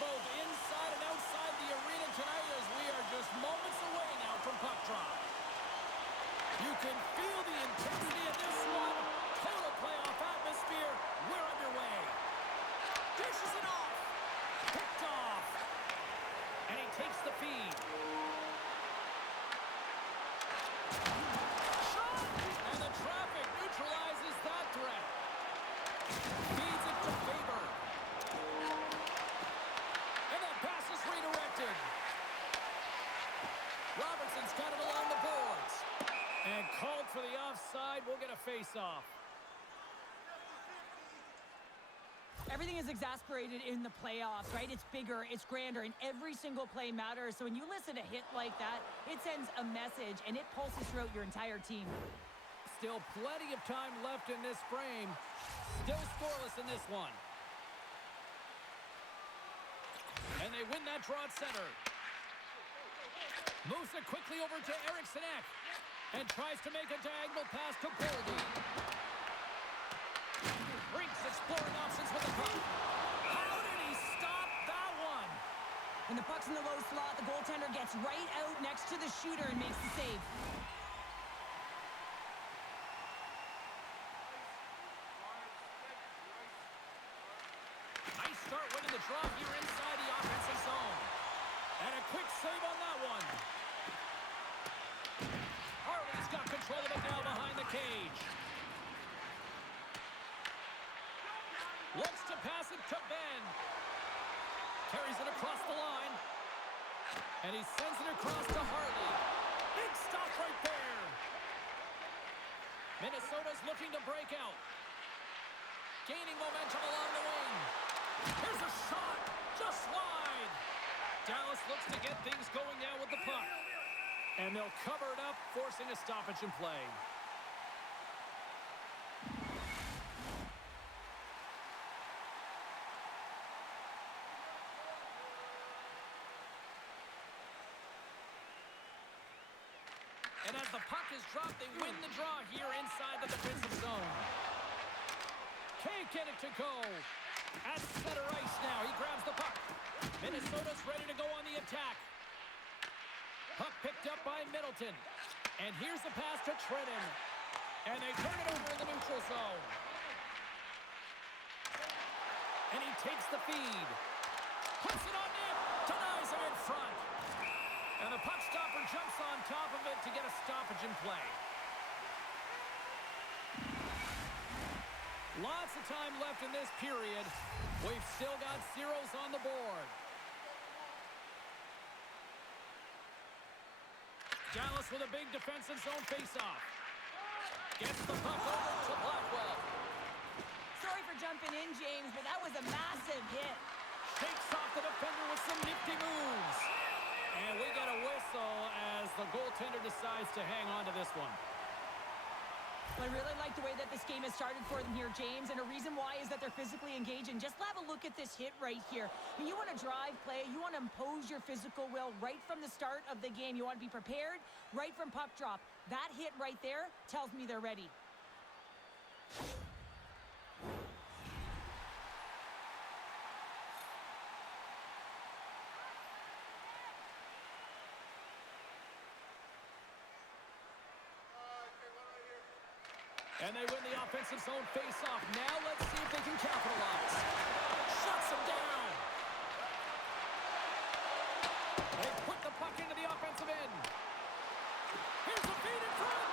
both inside and outside the arena tonight as we are just moments away now from puck drop. You can feel the intensity of this one. Total playoff atmosphere. We're underway. Dishes it off. Picked off. And he takes the feed. Shot! And the traffic neutralizes that threat. Feeds it to Faber. And that pass is redirected. Robertson's got it along the boards. And called for the offside. We'll get a face-off. Everything is exasperated in the playoffs, right? It's bigger, it's grander, and every single play matters. So when you listen to a hit like that, it sends a message, and it pulses throughout your entire team. Still plenty of time left in this frame. Still scoreless in this one. And they win that draw at center. Moves it quickly over to Eriksson Ek. And tries to make a diagonal pass to Boldy. Brinks exploring options with the puck. How did he stop that one? When the puck's in the low slot, the goaltender gets right out next to the shooter and makes the save. Nice start winning the draw here inside the offensive zone. And a quick save on that one. Harley's got control of it now behind the cage. Looks to pass it to Ben. Carries it across the line. And he sends it across to Harley. Big stop right there. Minnesota's looking to break out. Gaining momentum along the wing. Here's a shot. Just wide. Dallas looks to get things going now with the puck. And they'll cover it up, forcing a stoppage in play. And as the puck is dropped, they win the draw here inside the defensive zone. Can't get it to go. At center ice now, he grabs the puck. Minnesota's ready to go on the attack. Puck picked up by Middleton. And here's the pass to Trenton. And they turn it over in the neutral zone. And he takes the feed. Puts it on net. Denies him in front. And the puck stopper jumps on top of it to get a stoppage in play. Lots of time left in this period. We've still got zeros on the board. Dallas with a big defensive zone faceoff. Gets the puck over to Blackwell. Sorry for jumping in, James, but that was a massive hit. Shakes off the defender with some nifty moves. And we got a whistle as the goaltender decides to hang on to this one. I really like the way that this game has started for them here, James, and a reason why is that they're physically engaging. Just have a look at this hit right here. I mean, you want to drive play, you want to impose your physical will right from the start of the game. You want to be prepared right from puck drop. That hit right there tells me they're ready. And they win the offensive zone face-off. Now let's see if they can capitalize. Shuts them down. They put the puck into the offensive end. Here's the feed in front.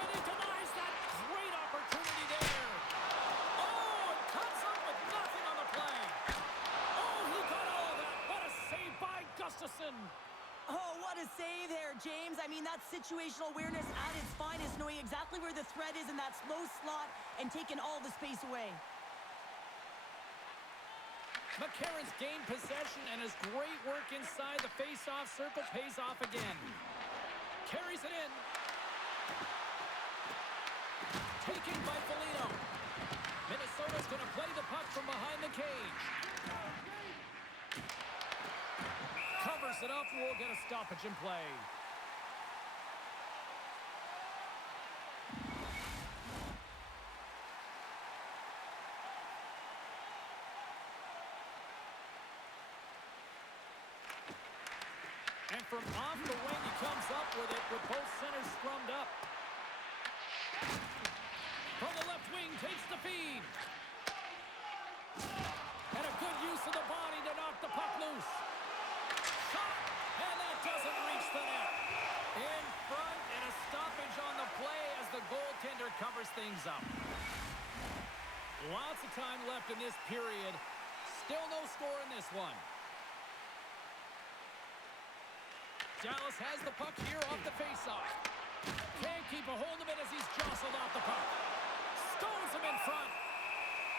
And he denies that great opportunity there. Oh, and cuts up with nothing on the play. Oh, he got all of that. What a save by Gustafsson. Oh, what a save there, James. I mean, that's situational awareness at its finest, knowing exactly where the threat is in that slow slot and taking all the space away. McCarron's gained possession, and his great work inside the face-off circle pays off again. Carries it in. Taken by Foligno. Minnesota's going to play the puck from behind the cage. Covers it up, and we'll get a stoppage in play. from off the wing. He comes up with it with both centers scrummed up. From the left wing, takes the feed. And a good use of the body to knock the puck loose. Shot, and that doesn't reach the net. In front, and a stoppage on the play as the goaltender covers things up. Lots of time left in this period. Still no score in this one. Dallas has the puck here off the faceoff. Can't keep a hold of it as he's jostled off the puck. Stones him in front.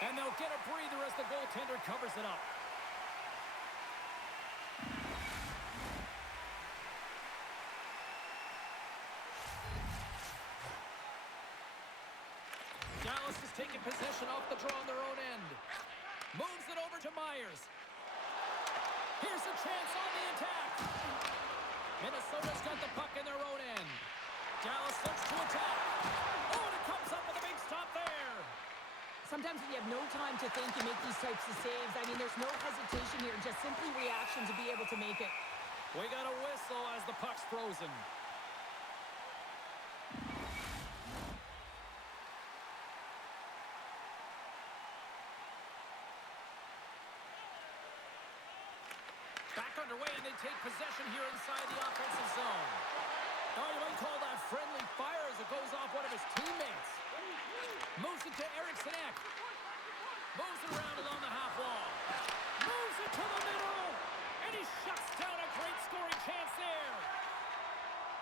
And they'll get a breather as the goaltender covers it up. Dallas is taking possession off the draw on their own end. Moves it over to Myers. Here's a chance on the attack. Minnesota's got the puck in their own end. Dallas looks to attack. Oh, and it comes up with a big stop there. Sometimes when you have no time to think, you make these types of saves. I mean, there's no hesitation here, just simply reaction to be able to make it. We got a whistle as the puck's frozen. Back underway, and they take possession here inside the offensive zone. Oh, you might call that friendly fire as it goes off one of his teammates. Moves it to Eriksson Ek. Moves it around along the half wall. Moves it to the middle. And he shuts down a great scoring chance there.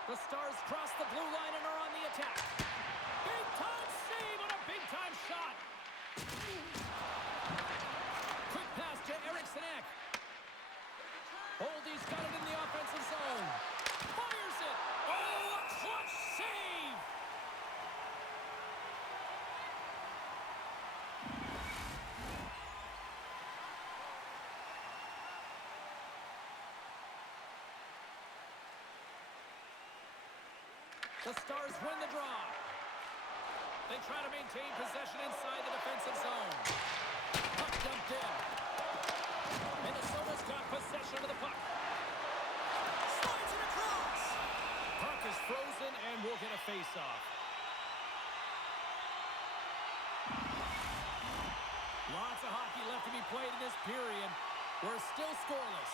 The Stars cross the blue line and are on the attack. Big time save on a big time shot. Quick pass to Eriksson Ek. Oldie's got it in the offensive zone. Fires it. Oh, a clutch save. The Stars win the draw. They try to maintain possession inside the defensive zone. Puck dumped in. Minnesota's got possession of the puck. Slides it across. Puck is frozen and we'll get a face-off. Lots of hockey left to be played in this period. We're still scoreless.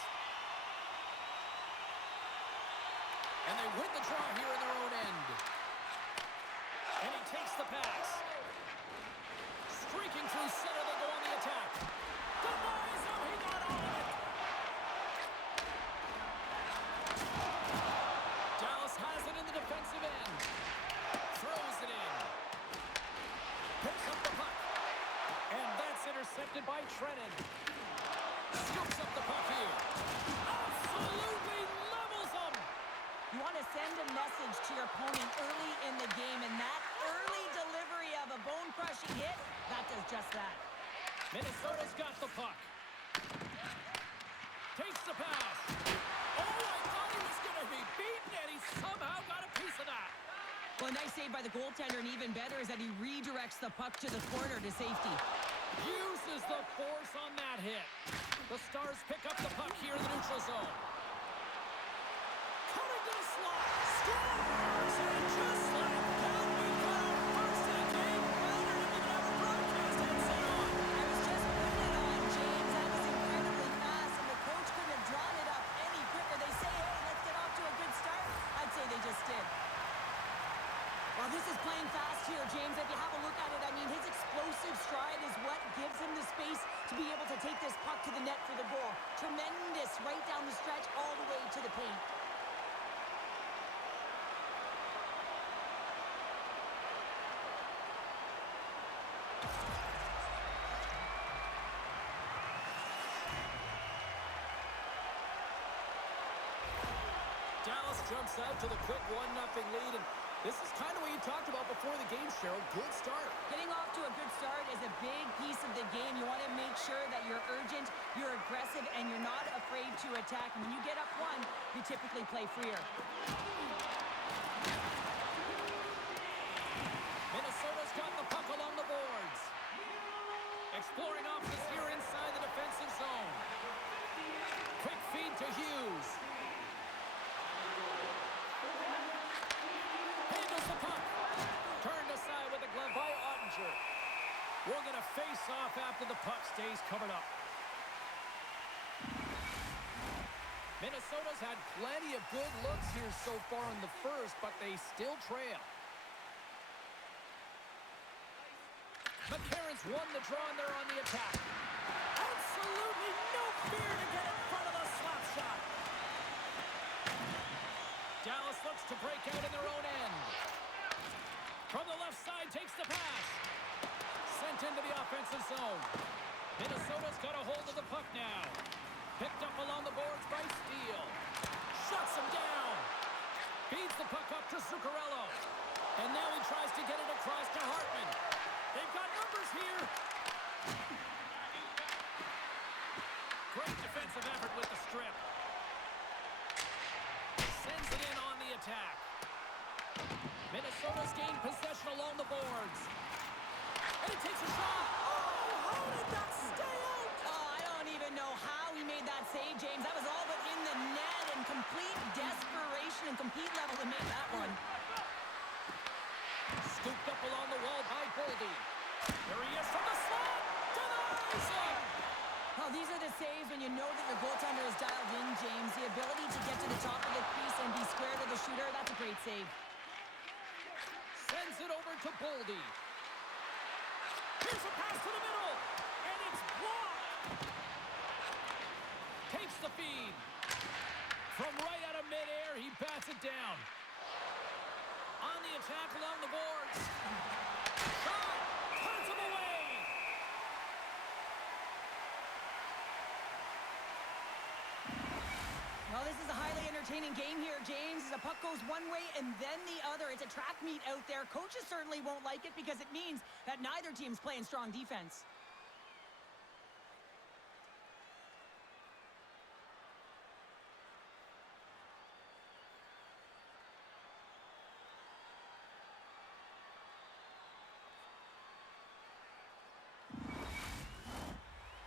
And they win the draw here in their own end. And he takes the pass. Streaking through center, they go on the attack. Denies him, he got all of it. Dallas has it in the defensive end. Throws it in. Picks up the puck. And that's intercepted by Trennan. Scoops up the puck here. Absolutely levels him. You want to send a message to your opponent early in the game, and that early delivery of a bone-crushing hit, that does just that. Minnesota's got the puck. Takes the pass. Oh, I thought he was going to be beaten, and he somehow got a piece of that. Well, a nice save by the goaltender, and even better is that he redirects the puck to the corner to safety. Uses the force on that hit. The Stars pick up the puck here in the neutral zone. Cutting to the slot. Scores! And just like that, we've got our first in the game. Louder than we can ever broadcast headset on. I was just putting it on, James. That was incredibly fast, and the coach couldn't have drawn it up any quicker. They say, hey, let's get off to a good start. I'd say they just did. Well, this is playing fast here, James. If you have a look at it, I mean, his explosive stride is what gives him the space to be able to take this puck to the net for the goal. Tremendous right down the stretch all the way to the paint. Dallas jumps out to the quick 1-0 lead, and this is kind of what you talked about before the game, Cheryl. Good start. Getting off to a good start is a big piece of the game. You want to make sure that you're urgent, you're aggressive, and you're not afraid to attack. And when you get up one, you typically play freer. Minnesota's got the puck along the boards. Exploring options here inside the defensive zone. Quick feed to Hughes. puck. Turned aside with the glove by Ottinger. We're going to face off after the puck stays covered up. Minnesota's had plenty of good looks here so far in the first, but they still trail. McCarron's won the draw, and they're on the attack. Absolutely no fear to get in front of the slap shot. Dallas looks to break out in their own end. From the left side, takes the pass. Sent into the offensive zone. Minnesota's got a hold of the puck now. Picked up along the boards by Steele. Shuts him down. Feeds the puck up to Zuccarello. And now he tries to get it across to Hartman. They've got numbers here. Great defensive effort with the strip. Sends it in on the attack. Minnesota's gained possession along the boards. And he takes a shot. Oh, how did that stay out? Oh, I don't even know how he made that save, James. That was all but in the net, and complete desperation and complete level to make that one. Scooped up along the wall by Boldy. There he is from the slot. Denies him. Oh, these are the saves when you know that your goaltender is dialed in, James. The ability to get to the top of the crease and be square to the shooter, that's a great save. Sends it over to Boldy. Here's a pass to the middle. And it's blocked. Takes the feed. From right out of midair, he bats it down. On the attack along the boards. Shot. Turns him away. Well, this is a highly entertaining game here, James. The puck goes one way and then the other. It's a track meet out there. Coaches certainly won't like it because it means that neither team's playing strong defense.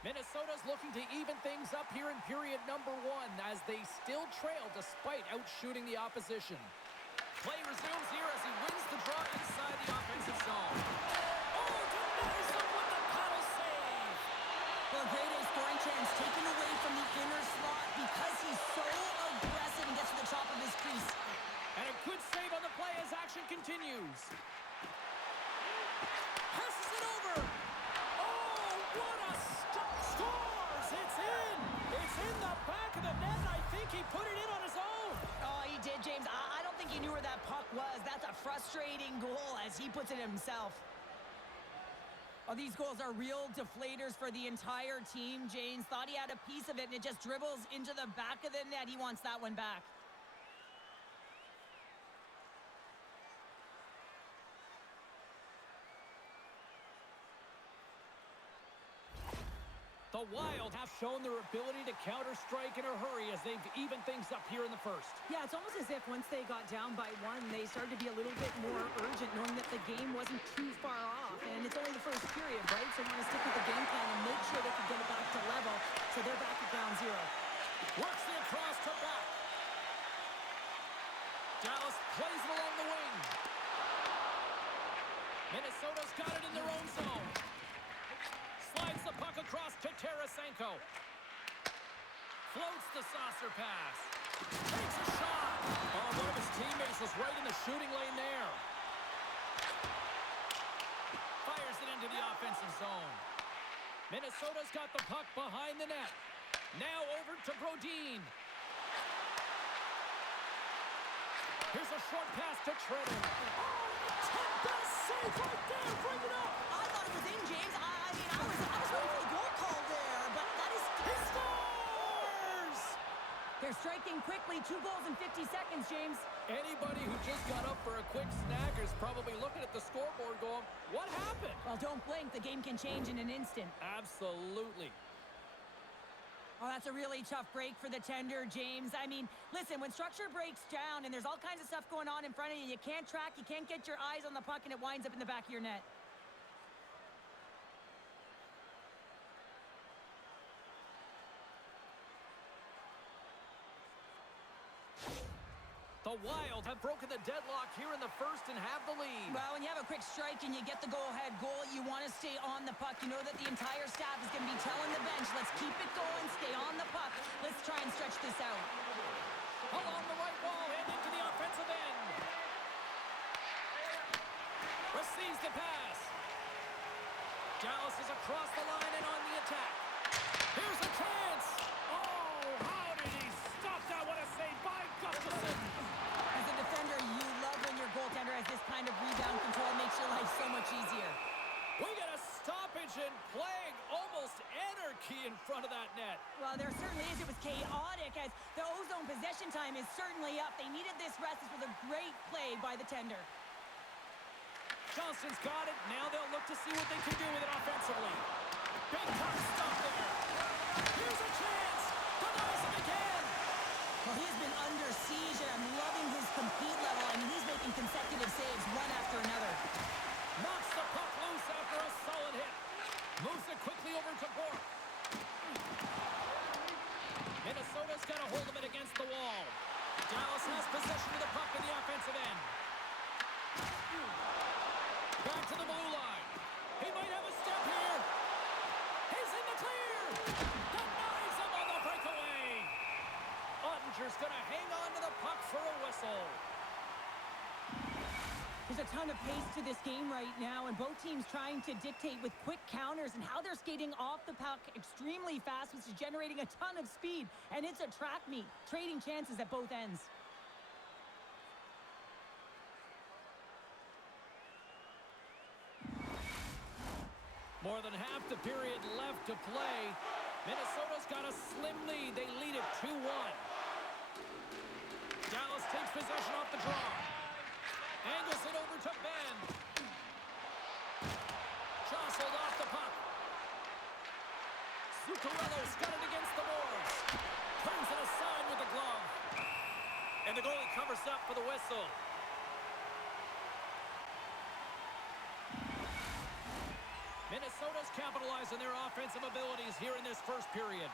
Minnesota's looking to even things up here in period number one as they still trail despite outshooting the opposition. Play resumes here as he wins the draw inside the offensive zone. Oh, denies him with the paddle save. Well, a great scoring chance taken away from the inner slot because he's so aggressive and gets to the top of his crease. And a good save on the play as action continues. Passes it over. Oh, what a scores! It's in! It's in the back of the net, and I think he put it in on his own. Oh, he did, James. I don't think he knew where that puck was. That's a frustrating goal as he puts it himself. Oh, these goals are real deflators for the entire team. James thought he had a piece of it, and it just dribbles into the back of the net. He wants that one back. The Wild have shown their ability to counter-strike in a hurry as they've evened things up here in the first. Yeah, it's almost as if once they got down by one, they started to be a little bit more urgent, knowing that the game wasn't too far off. And it's only the first period, right? So they want to stick with the game plan and make sure they can get it back to level. So they're back at ground zero. Works the across to back. Dallas plays it along the wing. Minnesota's got it in their own zone. Slides the puck across to Tarasenko. Floats the saucer pass. Takes a shot. Oh, one of his teammates was right in the shooting lane there. Fires it into the offensive zone. Minnesota's got the puck behind the net. Now over to Brodin. Here's a short pass to Treader. Oh, best save right there. Bring it up. I thought it was in, James. I was waiting for the goal call there, but that is... He scores! They're striking quickly. 2 goals in 50 seconds, James. Anybody who just got up for a quick snack is probably looking at the scoreboard going, what happened? Well, don't blink. The game can change in an instant. Absolutely. Oh, that's a really tough break for the tender, James. I mean, listen, when structure breaks down and there's all kinds of stuff going on in front of you, you can't track, you can't get your eyes on the puck, and it winds up in the back of your net. The The Wild have broken the deadlock here in the first and have the lead. Well, when you have a quick strike and you get the go-ahead goal, you want to stay on the puck. You know that the entire staff is going to be telling the bench, let's keep it going, stay on the puck. Let's try and stretch this out. Along the right wall and into the offensive end. Receives the pass. Dallas is across the line and on the attack. Here's a chance. Oh, how did he stop that? What a save by Gustafsson. As a defender, you love when your goaltender has this kind of rebound control. It makes your life so much easier. We get a stoppage and playing almost anarchy in front of that net. Well, there certainly is. It was chaotic as the ozone possession time is certainly up. They needed this rest. This was a great play by the tender. Johnston's got it. Now they'll look to see what they can do with it offensively. Big puck stop there. Here's a chance. Denies him again. Well, he's been under siege, and I'm loving his compete level. I mean, he's making consecutive saves one after another. Knocks the puck loose after a solid hit. Moves it quickly over to Bourque. Minnesota's got a hold of it against the wall. Dallas has possession of the puck in the offensive end. Back to the blue line. He might have a step here. He's in the clear. Denies him on the breakaway. Ottinger's going to hang on to the puck for a whistle. There's a ton of pace to this game right now, and both teams trying to dictate with quick counters and how they're skating off the puck extremely fast, which is generating a ton of speed. And it's a track meet, trading chances at both ends. More than half the period left to play. Minnesota's got a slim lead. They lead it 2-1. Dallas takes possession off the draw. Angles it over to Ben. Jostled off the puck. Zuccarello's got it against the boards. Turns it aside with the glove. And the goalie covers up for the whistle. Minnesota's capitalizing their offensive abilities here in this first period.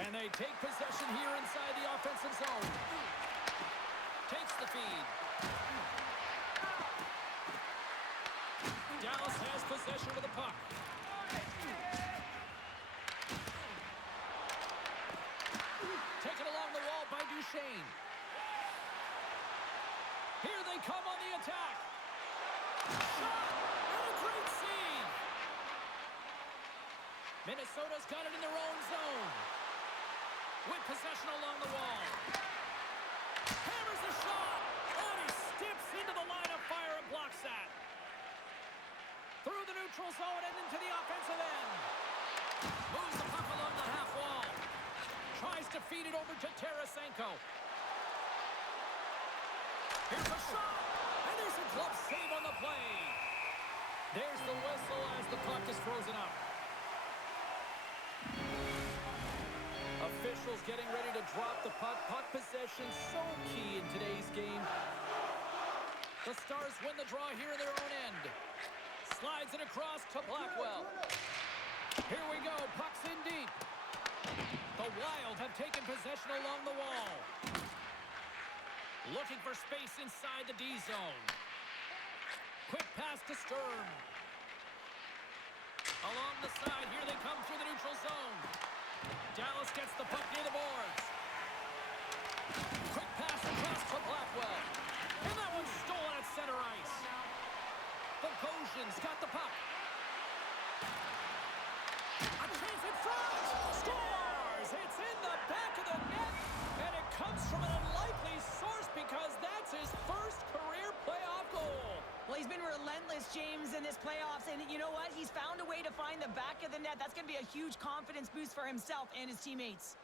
And they take possession here inside the offensive zone. Takes the feed. Dallas has possession of the puck. Taken along the wall by Duchesne. Here they come on the attack. Shot! And a great save! Minnesota's got it in their own zone. With possession along the wall. Hammers the shot! And he steps into the line of fire and blocks that. Through the neutral zone and into the offensive end. Moves the puck along the half wall. Tries to feed it over to Tarasenko. Here's a shot! And there's a glove save on the play. There's the whistle as the puck is frozen up. Officials getting ready to drop the puck. Puck possession so key in today's game. The Stars win the draw here in their own end. Slides it across to Blackwell. Here we go. Puck's in deep. The Wild have taken possession along the wall. Looking for space inside the D zone. Quick pass to Sturm. Along the side, here they come through the neutral zone. Dallas gets the puck near the boards. Quick pass across to Blackwell. And that one's stolen at center ice. Bogosian's got the puck. A chance in front. Scores! It's in the back of the net. And it comes from an unlikely source because that's his first career playoff goal. Well, he's been relentless, James, in this playoffs, and you know what? He's found a way to find the back of the net. That's going to be a huge confidence boost for himself and his teammates.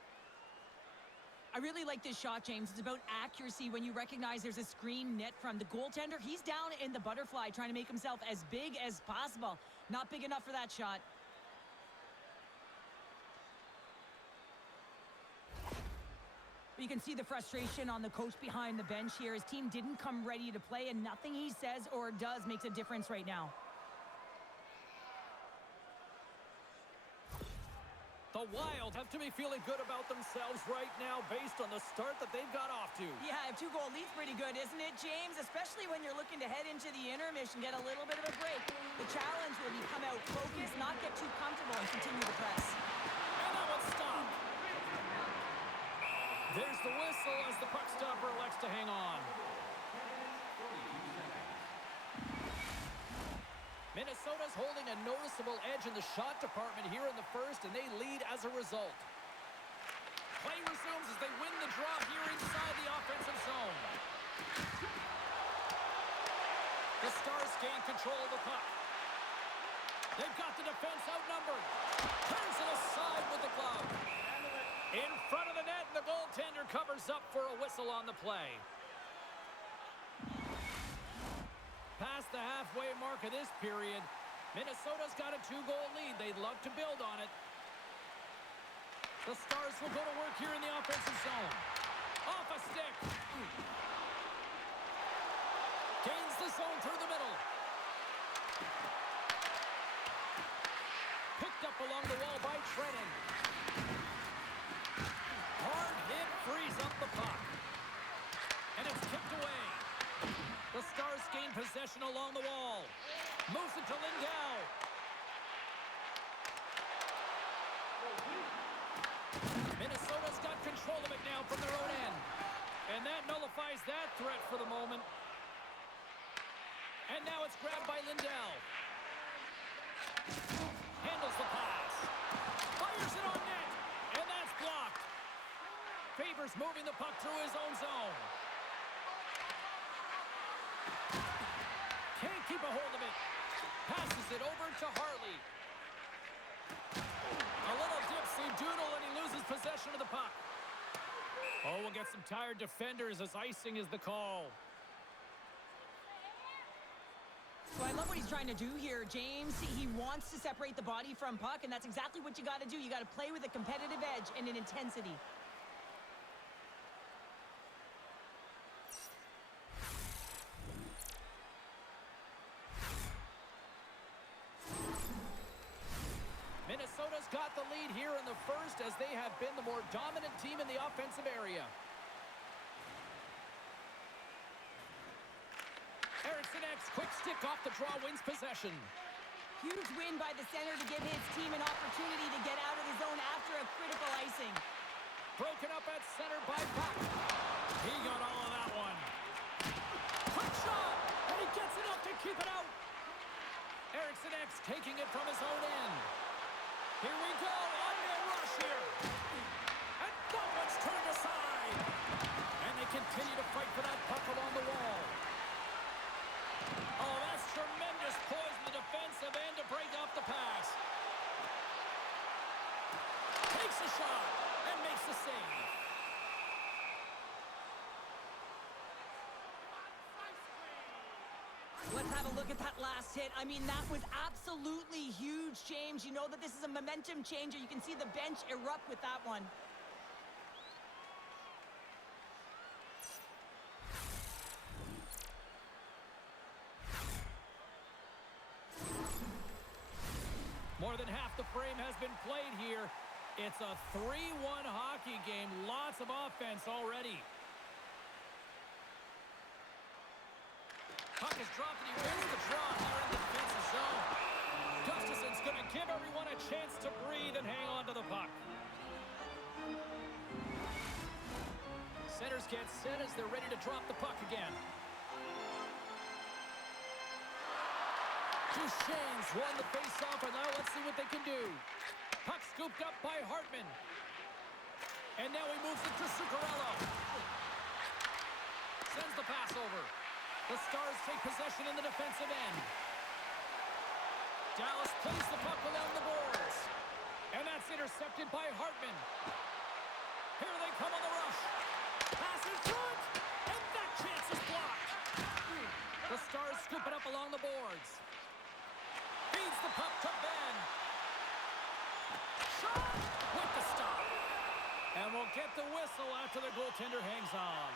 I really like this shot, James. It's about accuracy when you recognize there's a screen net from the goaltender. He's down in the butterfly trying to make himself as big as possible. Not big enough for that shot. But you can see the frustration on the coach behind the bench here. His team didn't come ready to play, and nothing he says or does makes a difference right now. The Wild have to be feeling good about themselves right now based on the start that they've got off to. Yeah, a 2-goal lead's pretty good, isn't it, James? Especially when you're looking to head into the intermission, get a little bit of a break. The challenge will be come out focused, not get too comfortable, and continue to press. And that one's stopped. There's the whistle as the puck stopper elects to hang on. Minnesota's holding a noticeable edge in the shot department here in the first, and they lead as a result. Play resumes as they win the draw here inside the offensive zone. The Stars gain control of the puck. They've got the defense outnumbered. Turns it aside with the glove. In front of the net, and the goaltender covers up for a whistle on the play. Past the halfway mark of this period, Minnesota's got a 2-goal lead. They'd love to build on it. The Stars will go to work here in the offensive zone. Off a stick. Gains the zone through the middle. Picked up along the wall by Trennan. Hard hit frees up the puck. And it's kicked away. The Stars gain possession along the wall. Moves it to Lindell. Minnesota's got control of it now from their own end. And that nullifies that threat for the moment. And now it's grabbed by Lindell. Handles the pass. Fires it on net. And that's blocked. Favors moving the puck through his own zone. Can't keep a hold of it. Passes it over to Harley. A little dipsy-doodle, and he loses possession of the puck. Oh, we'll get some tired defenders as icing is the call. So I love what he's trying to do here, James. He wants to separate the body from puck, and that's exactly what you got to do. You got to play with a competitive edge and an intensity. Minnesota's got the lead here in the first as they have been the more dominant team in the offensive area. Ericsson's quick stick off the draw wins possession. Huge win by the center to give his team an opportunity to get out of the zone after a critical icing. Broken up at center by Puck. He got all of that one. Quick shot, and he gets enough to keep it out. Eriksson taking it from his own end. Here we go, on-man rush here. And that one's turned aside. And they continue to fight for that puck along the wall. Oh, that's tremendous poise in the defensive end to break off the pass. Takes a shot and makes the save. Let's have a look at that last hit. I mean, that was absolutely huge, James. You know that this is a momentum changer. You can see the bench erupt with that one. More than half the frame has been played here. It's a 3-1 hockey game. Lots of offense already. Puck is dropped and he wins the draw here in the defensive zone. Gustafson's going to give everyone a chance to breathe and hang on to the puck. Centers get set as they're ready to drop the puck again. Duchesne's won the face-off, and now let's see what they can do. Puck scooped up by Hartman. And now he moves it to Zuccarello. Sends the pass over. The Stars take possession in the defensive end. Dallas plays the puck along the boards. And that's intercepted by Hartman. Here they come on the rush. Pass in front. And that chance is blocked. The Stars scoop it up along the boards. Feeds the puck to Ben. Shot with the stop. And we'll get the whistle after the goaltender hangs on.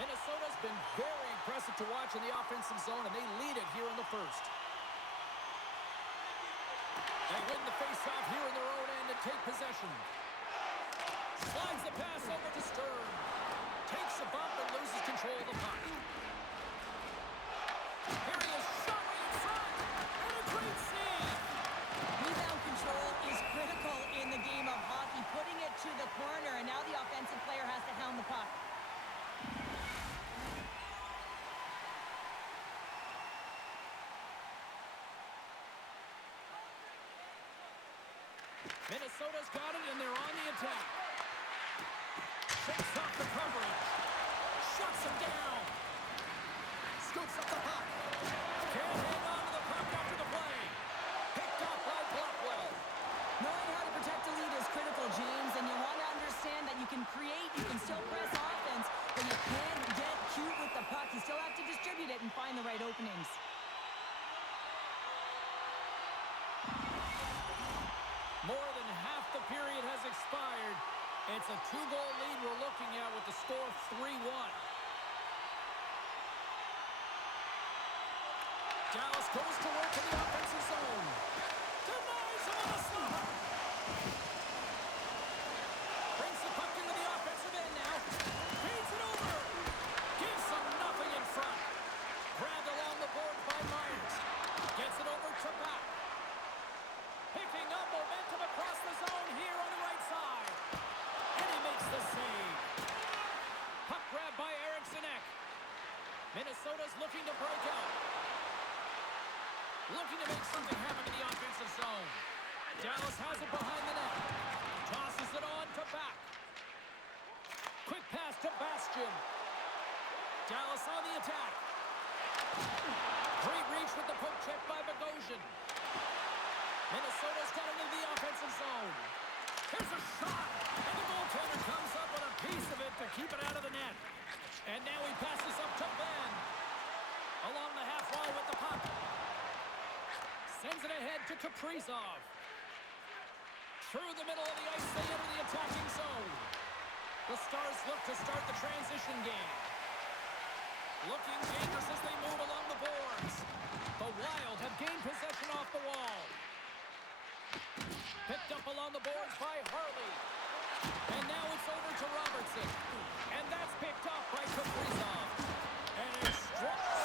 Minnesota's been very impressive to watch in the offensive zone, and they lead it here in the first. They win the face-off here in their own end and take possession. Slides the pass over to Stern. Takes a bump and loses control of the puck. Here he is, shot right in front. And a great save. Rebound control is critical in the game of hockey. Putting it to the corner, and now the offensive player has to hound the puck. Minnesota's got it, and they're on the attack. Shakes off the coverage. Shuts him down. Scoops up the puck. Can't hang on to the puck after the play. Picked off by Blackwell. Knowing how to protect a lead is critical, James, and you want to understand that you can create, you can still press offense, but you can't get cute with the puck. You still have to distribute it and find the right openings. More than half the period has expired. It's a 2-goal lead we're looking at with the score 3-1. Dallas goes to work in the offensive zone. Denies him on the slot. Brings the puck into the offensive end now. Feeds it over. Gives them nothing in front. Grabbed along the boards by Myers. Gets it over to Back. Picking up momentum across the zone here on the right side. And he makes the save. Puck grab by Eriksson Ek. Minnesota's looking to break out. Looking to make something happen in the offensive zone. Dallas has it behind the net. Tosses it on to Back. Quick pass to Bastian. Dallas on the attack. Great reach with the poke check by Bogosian. Minnesota's got it into the offensive zone. Here's a shot. And the goaltender comes up with a piece of it to keep it out of the net. And now he passes up to Ben. Along the half line with the puck. Sends it ahead to Kaprizov. Through the middle of the ice, they enter the attacking zone. The Stars look to start the transition game. Looking dangerous as they move along the boards. The Wild have gained possession off the wall. Picked up along the boards by Harley. And now it's over to Robertson. And that's picked up by Kaprizov. And it's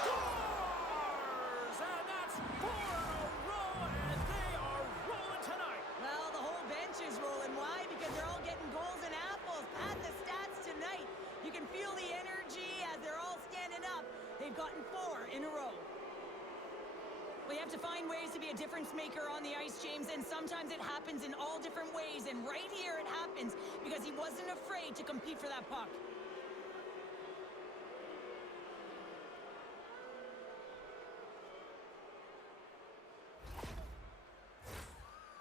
scores! And that's 4 in a row, and they are rolling tonight. Well, the whole bench is rolling. Why? Because they're all getting goals and apples. Add the stats tonight. You can feel the energy as they're all standing up. They've gotten 4 in a row. We have to find ways to be a difference maker on the ice, James, and sometimes it happens in all different ways, and right here it happens because he wasn't afraid to compete for that puck.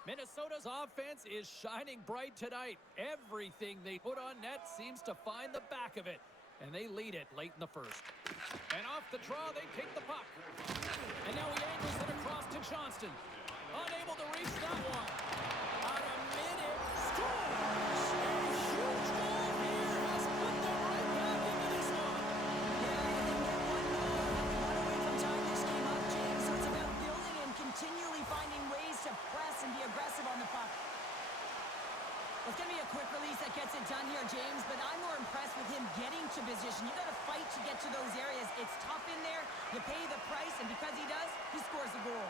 Minnesota's offense is shining bright tonight. Everything they put on net seems to find the back of it, and they lead it late in the first. And off the draw, they take the puck. And now he angles it across to Johnston. Unable to reach that one. About a minute. Scores! A huge goal here has put them right back into this one. Yeah, they get one away from tying this game up, James. So it's about building and continually finding ways to press and be aggressive on the puck. It's going to be a quick release that gets it done here, James, but I'm more impressed with him getting to position. You got to fight to get to those areas. It's tough in there. You pay the price, and because he does, he scores the goal.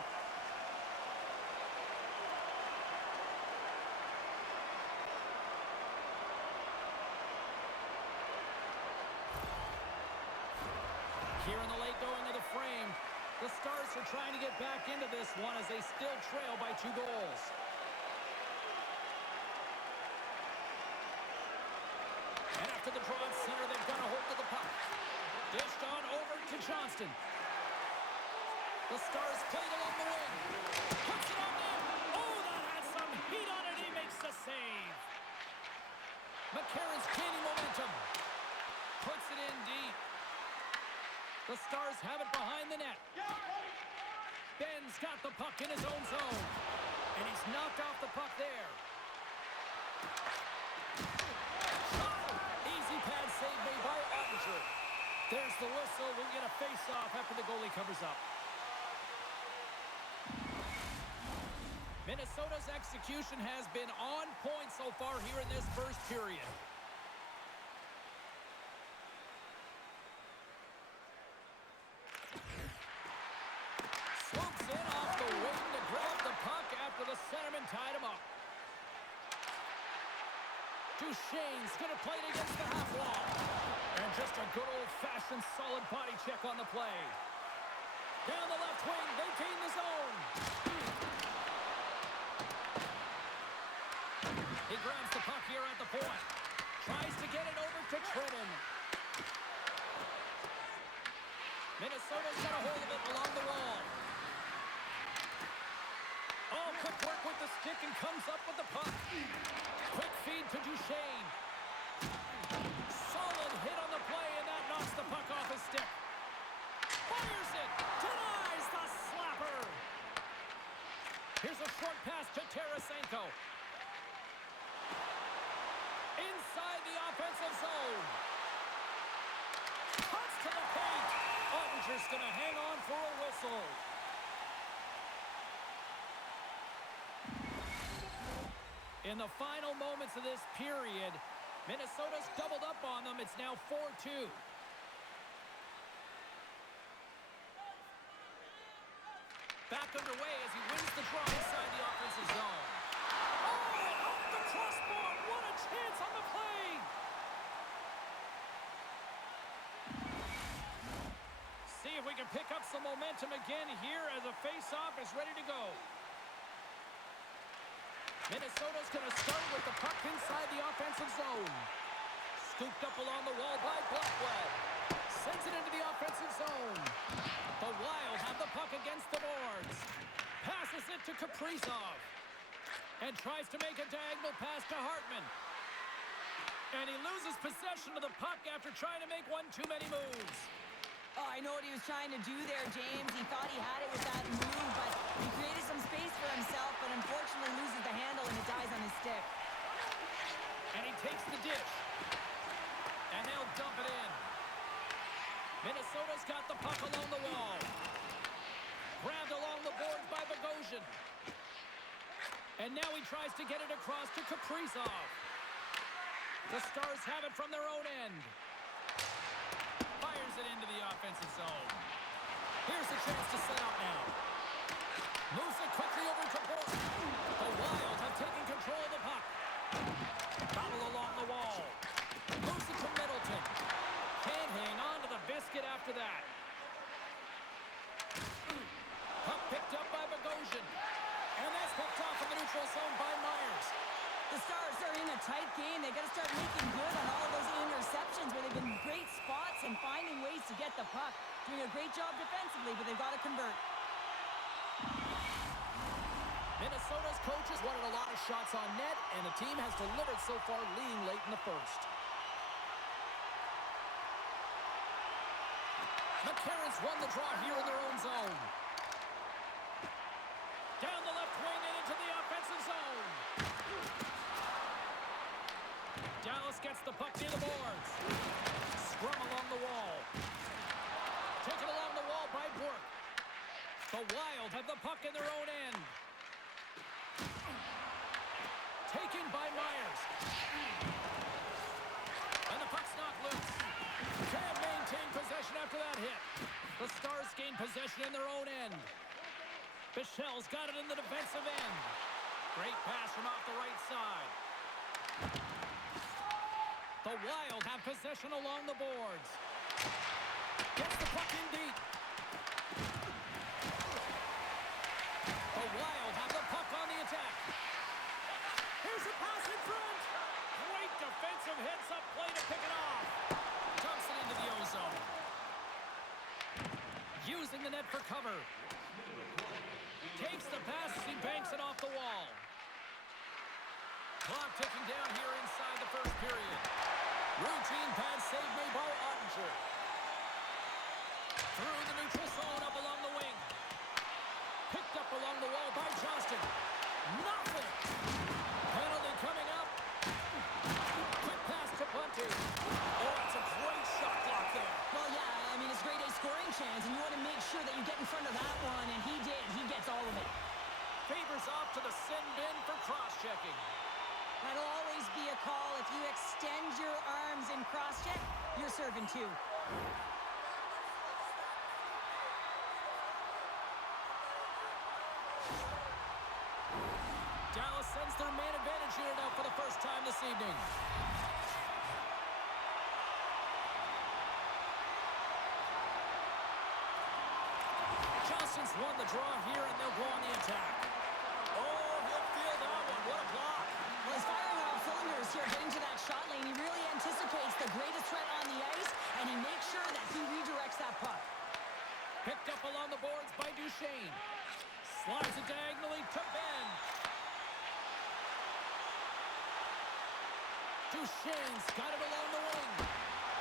Here in the late going of the frame, the Stars are trying to get back into this one as they still trail by 2 goals. And after the draw at center, they've got a hold of the puck. Dished on over to Johnston. The Stars played along the wing. Puts it on net. Oh, that has some heat on it. He makes the save. McCarron's gaining momentum. Puts it in deep. The Stars have it behind the net. Ben's got the puck in his own zone. And he's knocked off the puck there. Easy pad save made by Ottinger. There's the whistle. We'll get a face-off after the goalie covers up. Minnesota's execution has been on point so far here in this first period. Swoops in off the wing to grab the puck after the centerman tied him up. Duchesne's going to play it against the half wall. And just a good old-fashioned solid body check on the play. Down the left wing, they gain the zone. He grabs the puck here at the point. Tries to get it over to Trenton. Minnesota's got a hold of it along the wall. Oh, quick work with the stick and comes up with the puck. Quick feed to Duchesne. Solid hit on the play, and that knocks the puck off his stick. Fires it. Denies the slapper. Here's a short pass to Tarasenko. Inside the offensive zone. Cuts to the paint. Ottinger's going to hang on for a whistle. In the final moments of this period, Minnesota's doubled up on them. It's now 4-2. Back underway as he wins the draw inside the offensive zone. Oh, off the crossbar. What a chance on the play. See if we can pick up some momentum again here as a face-off is ready to go. Minnesota's going to start with the puck inside the offensive zone. Scooped up along the wall by Blackwell. Sends it into the offensive zone. The Wild have the puck against the boards. Passes it to Kaprizov. And tries to make a diagonal pass to Hartman. And he loses possession of the puck after trying to make one too many moves. Oh, I know what he was trying to do there, James. He thought he had it with that move, but he created some space for himself, but unfortunately loses the handle and it dies on his stick. And he takes the dish. And they'll dump it in. Minnesota's got the puck along the wall. Grabbed along the boards by Bogosian. And now he tries to get it across to Kaprizov. The Stars have it from their own end. Fires it into the offensive zone. Here's a chance to set up now. Moves it quickly over to Bourque. The Wild have taken control of the puck. Battle along the wall. Moves it to Middleton. Can't hang on to the biscuit after that. Puck picked up by Bogosian. And that's picked off in the neutral zone by Myers. The Stars are in a tight game. They got to start making good on all of those interceptions where they've been great spots and finding ways to get the puck. Doing a great job defensively, but they've got to convert. Minnesota's coaches wanted a lot of shots on net, and the team has delivered so far, leading late in the first. McCarron's won the draw here in their own zone. Down the left wing and into the offensive zone. Dallas gets the puck near the boards. Scrum along the wall. Taken along the wall by Bourque. The Wild have the puck in their own end. Taken by Myers. And the puck's knocked loose. Can't maintain possession after that hit. The Stars gain possession in their own end. Bichelle's got it in the defensive end. Great pass from off the right side. The Wild have possession along the boards. Gets the puck in deep. The Wild have the puck on the attack. Here's a pass in front. Great defensive heads-up play to pick it off. Dumps it into the O-zone. Using the net for cover. Takes the pass as he banks it off the wall. Clock ticking down here inside the first period. Routine pass save made by Ottinger. Through the neutral zone up along the wing. Picked up along the wall by Johnston. Nothing. Penalty coming up. Quick pass to Bunty. Oh, that's a great shot block there. Well, yeah, I mean, it's a great A scoring chance, and you want to make sure that you get in front of that one, and he did. He gets all of it. Favors off to the sin bin for cross-checking. That'll always be a call. If you extend your arms in cross-check, you're serving too. Dallas sends their man advantage unit out for the first time this evening. Johnston's won the draw here, and they'll go on the attack. Oh, he'll feel that one. What a block. Well, he's firing on all cylinders here, getting to that shot lane. He really anticipates the greatest threat on the ice, and he makes sure that he redirects that puck. Picked up along the boards by Duchesne. Slides it diagonally to Ben. Duchesne's got it along the wing.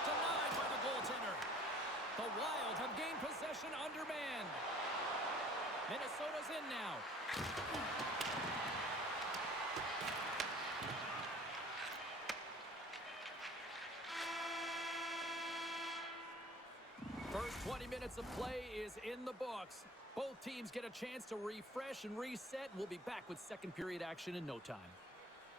Denied by the goaltender. The Wild have gained possession under man. Minnesota's in now. First 20 minutes of play is in the books. Both teams get a chance to refresh and reset. We'll be back with second period action in no time.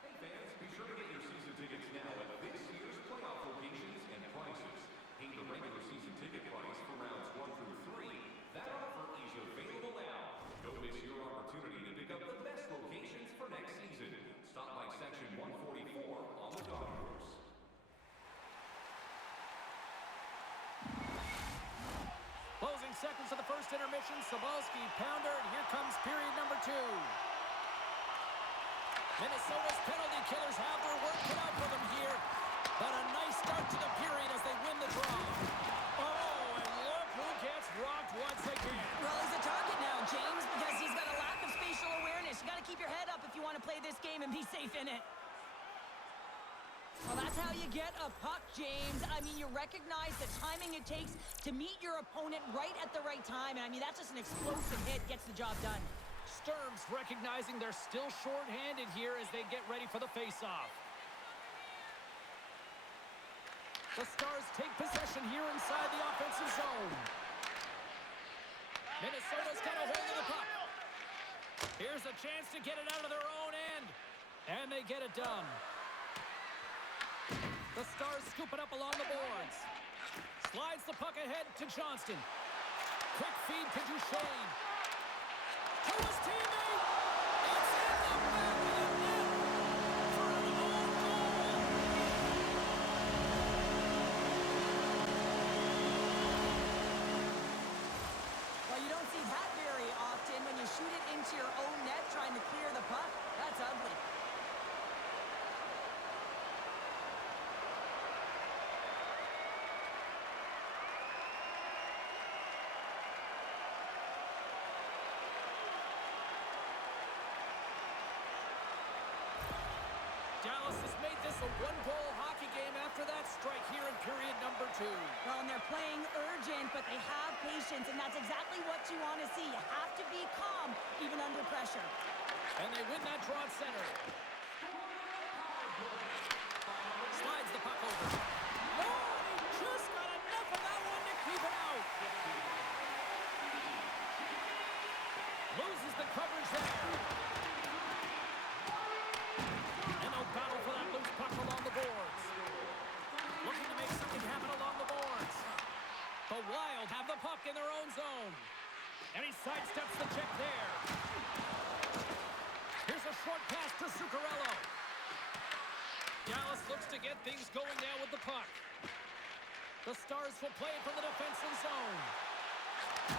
Hey fans, be sure to get your season tickets now at this year's playoff locations and prices. Pay the regular season ticket price for rounds 1 through 3. That offer is available now. Don't miss your opportunity to pick up the best locations for next season. Stop by section 144 on the golf course. Closing seconds of the first intermission. Sobolski, pounder, and here comes period number 2. Minnesota's penalty killers have their work cut out for them here. But a nice start to the period as they win the draw. Oh, and look who gets rocked once again. Well, he's a target now, James, because he's got a lack of spatial awareness. You got to keep your head up if you want to play this game and be safe in it. Well, that's how you get a puck, James. I mean, you recognize the timing it takes to meet your opponent right at the right time. And I mean, that's just an explosive hit, gets the job done. Sturm's recognizing they're still short-handed here as they get ready for the face-off. The Stars take possession here inside the offensive zone. Minnesota's got a hold of the puck. Here's a chance to get it out of their own end. And they get it done. The Stars scoop it up along the boards. Slides the puck ahead to Johnston. Quick feed to Duchesne. To his teammate. It's in the back of the net for an own goal. Well, you don't see that very often when you shoot it into your own net trying to clear the puck. That's ugly. Dallas has made this a one-goal hockey game after that strike here in period number 2. Well, and they're playing urgent, but they have patience, and that's exactly what you want to see. You have to be calm, even under pressure. And they win that draw at center. Slides the puck over. No, he just got enough of that one to keep it out. Loses the coverage there. And no battle for that loose puck along the boards. Looking to make something happen along the boards. The Wild have the puck in their own zone. And he sidesteps the check there. Here's a short pass to Zuccarello. Dallas looks to get things going now with the puck. The Stars will play it from the defensive zone.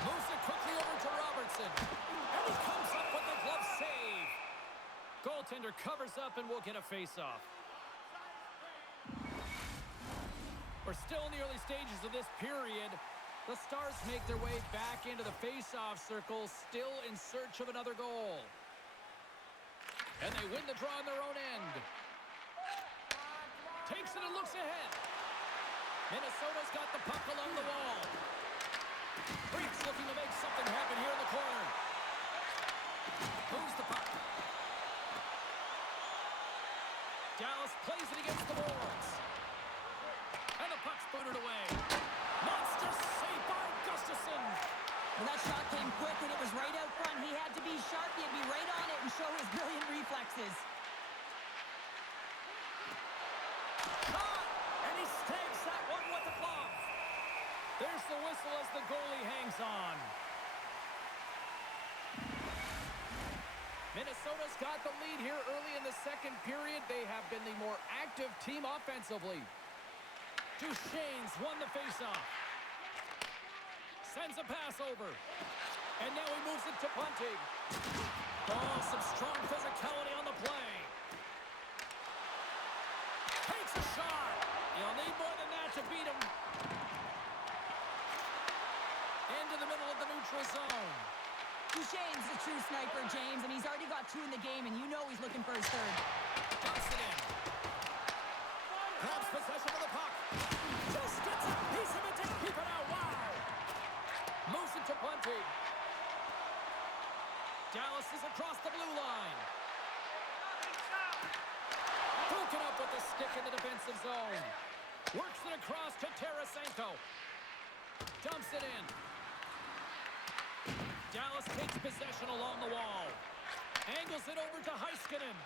Moves it quickly over to Robertson. And he comes up with the glove save. Goaltender covers up and will get a face-off. We're still in the early stages of this period. The Stars make their way back into the face-off circle, still in search of another goal. And they win the draw on their own end. Takes it and looks ahead. Minnesota's got the puck along the wall. Freaks looking to make something happen here in the corner. Moves the puck. Dallas plays it against the boards. And the puck's booted away. Monster save by Gustafsson. Well, that shot came quick, and it was right out front. He had to be sharp. He had to be right on misses. Caught! And he stakes that one with the glove. There's the whistle as the goalie hangs on. Minnesota's got the lead here early in the second period. They have been the more active team offensively. Duchesne's won the faceoff. Sends a pass over. And now he moves it to Bunting. Oh, some strong physicality on the play. Takes a shot. You'll need more than that to beat him. Into the middle of the neutral zone. Duchesne's the true sniper, James, and he's already got 2 in the game, and you know he's looking for his third. Dumps it in. Grabs possession of the puck. Just gets a piece of it to keep it out. Wow. Moves it to Bunting. Dallas is across the blue line. Broken up with the stick in the defensive zone. Works it across to Tarasenko. Dumps it in. Dallas takes possession along the wall. Angles it over to Heiskanen.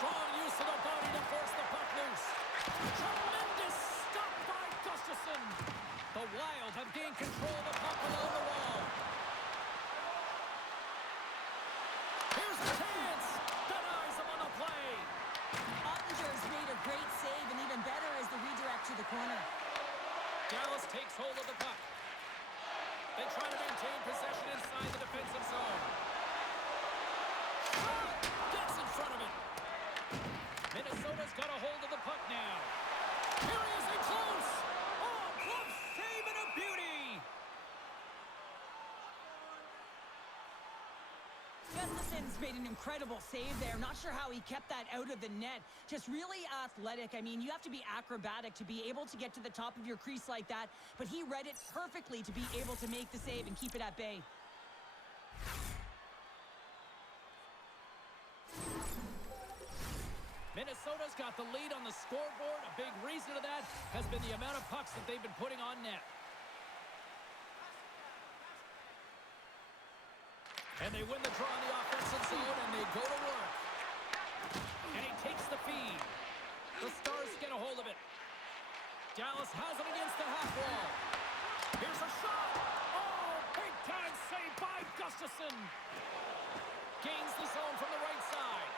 Strong use of the body to force the puck loose. Tremendous stop by Gustafsson. The Wild have gained control of the puck along the wall. Here's the chance. Denies him on the play. Ottinger's made a great save, and even better is the redirect to the corner. Dallas takes hold of the puck. They try to maintain possession inside the defensive zone. Shot! Gets in front of it. Minnesota's got a hold of the puck now. Here he is in close. Oh, glove save and a beauty. Gustafsson's made an incredible save there. Not sure how he kept that out of the net. Just really athletic. I mean, you have to be acrobatic to be able to get to the top of your crease like that, but he read it perfectly to be able to make the save and keep it at bay. Minnesota's got the lead on the scoreboard. A big reason of that has been the amount of pucks that they've been putting on net. And they win the draw in the offensive zone, and they go to work. And he takes the feed. The Stars get a hold of it. Dallas has it against the half wall. Here's a shot. Oh, big time save by Gustafsson. Gains the zone from the right side.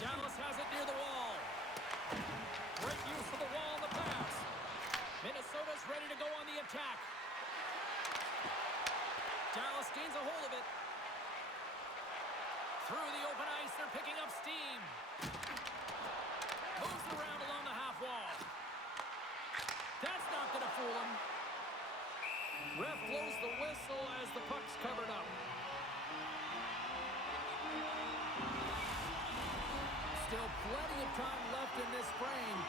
Dallas has it near the wall. Great use of the wall on the pass. Minnesota's ready to go on the attack. Dallas gains a hold of it. Through the open ice, they're picking up steam. Moves around along the half wall. That's not going to fool him. Ref blows the whistle as the puck's covered up. Still plenty of time left in this frame.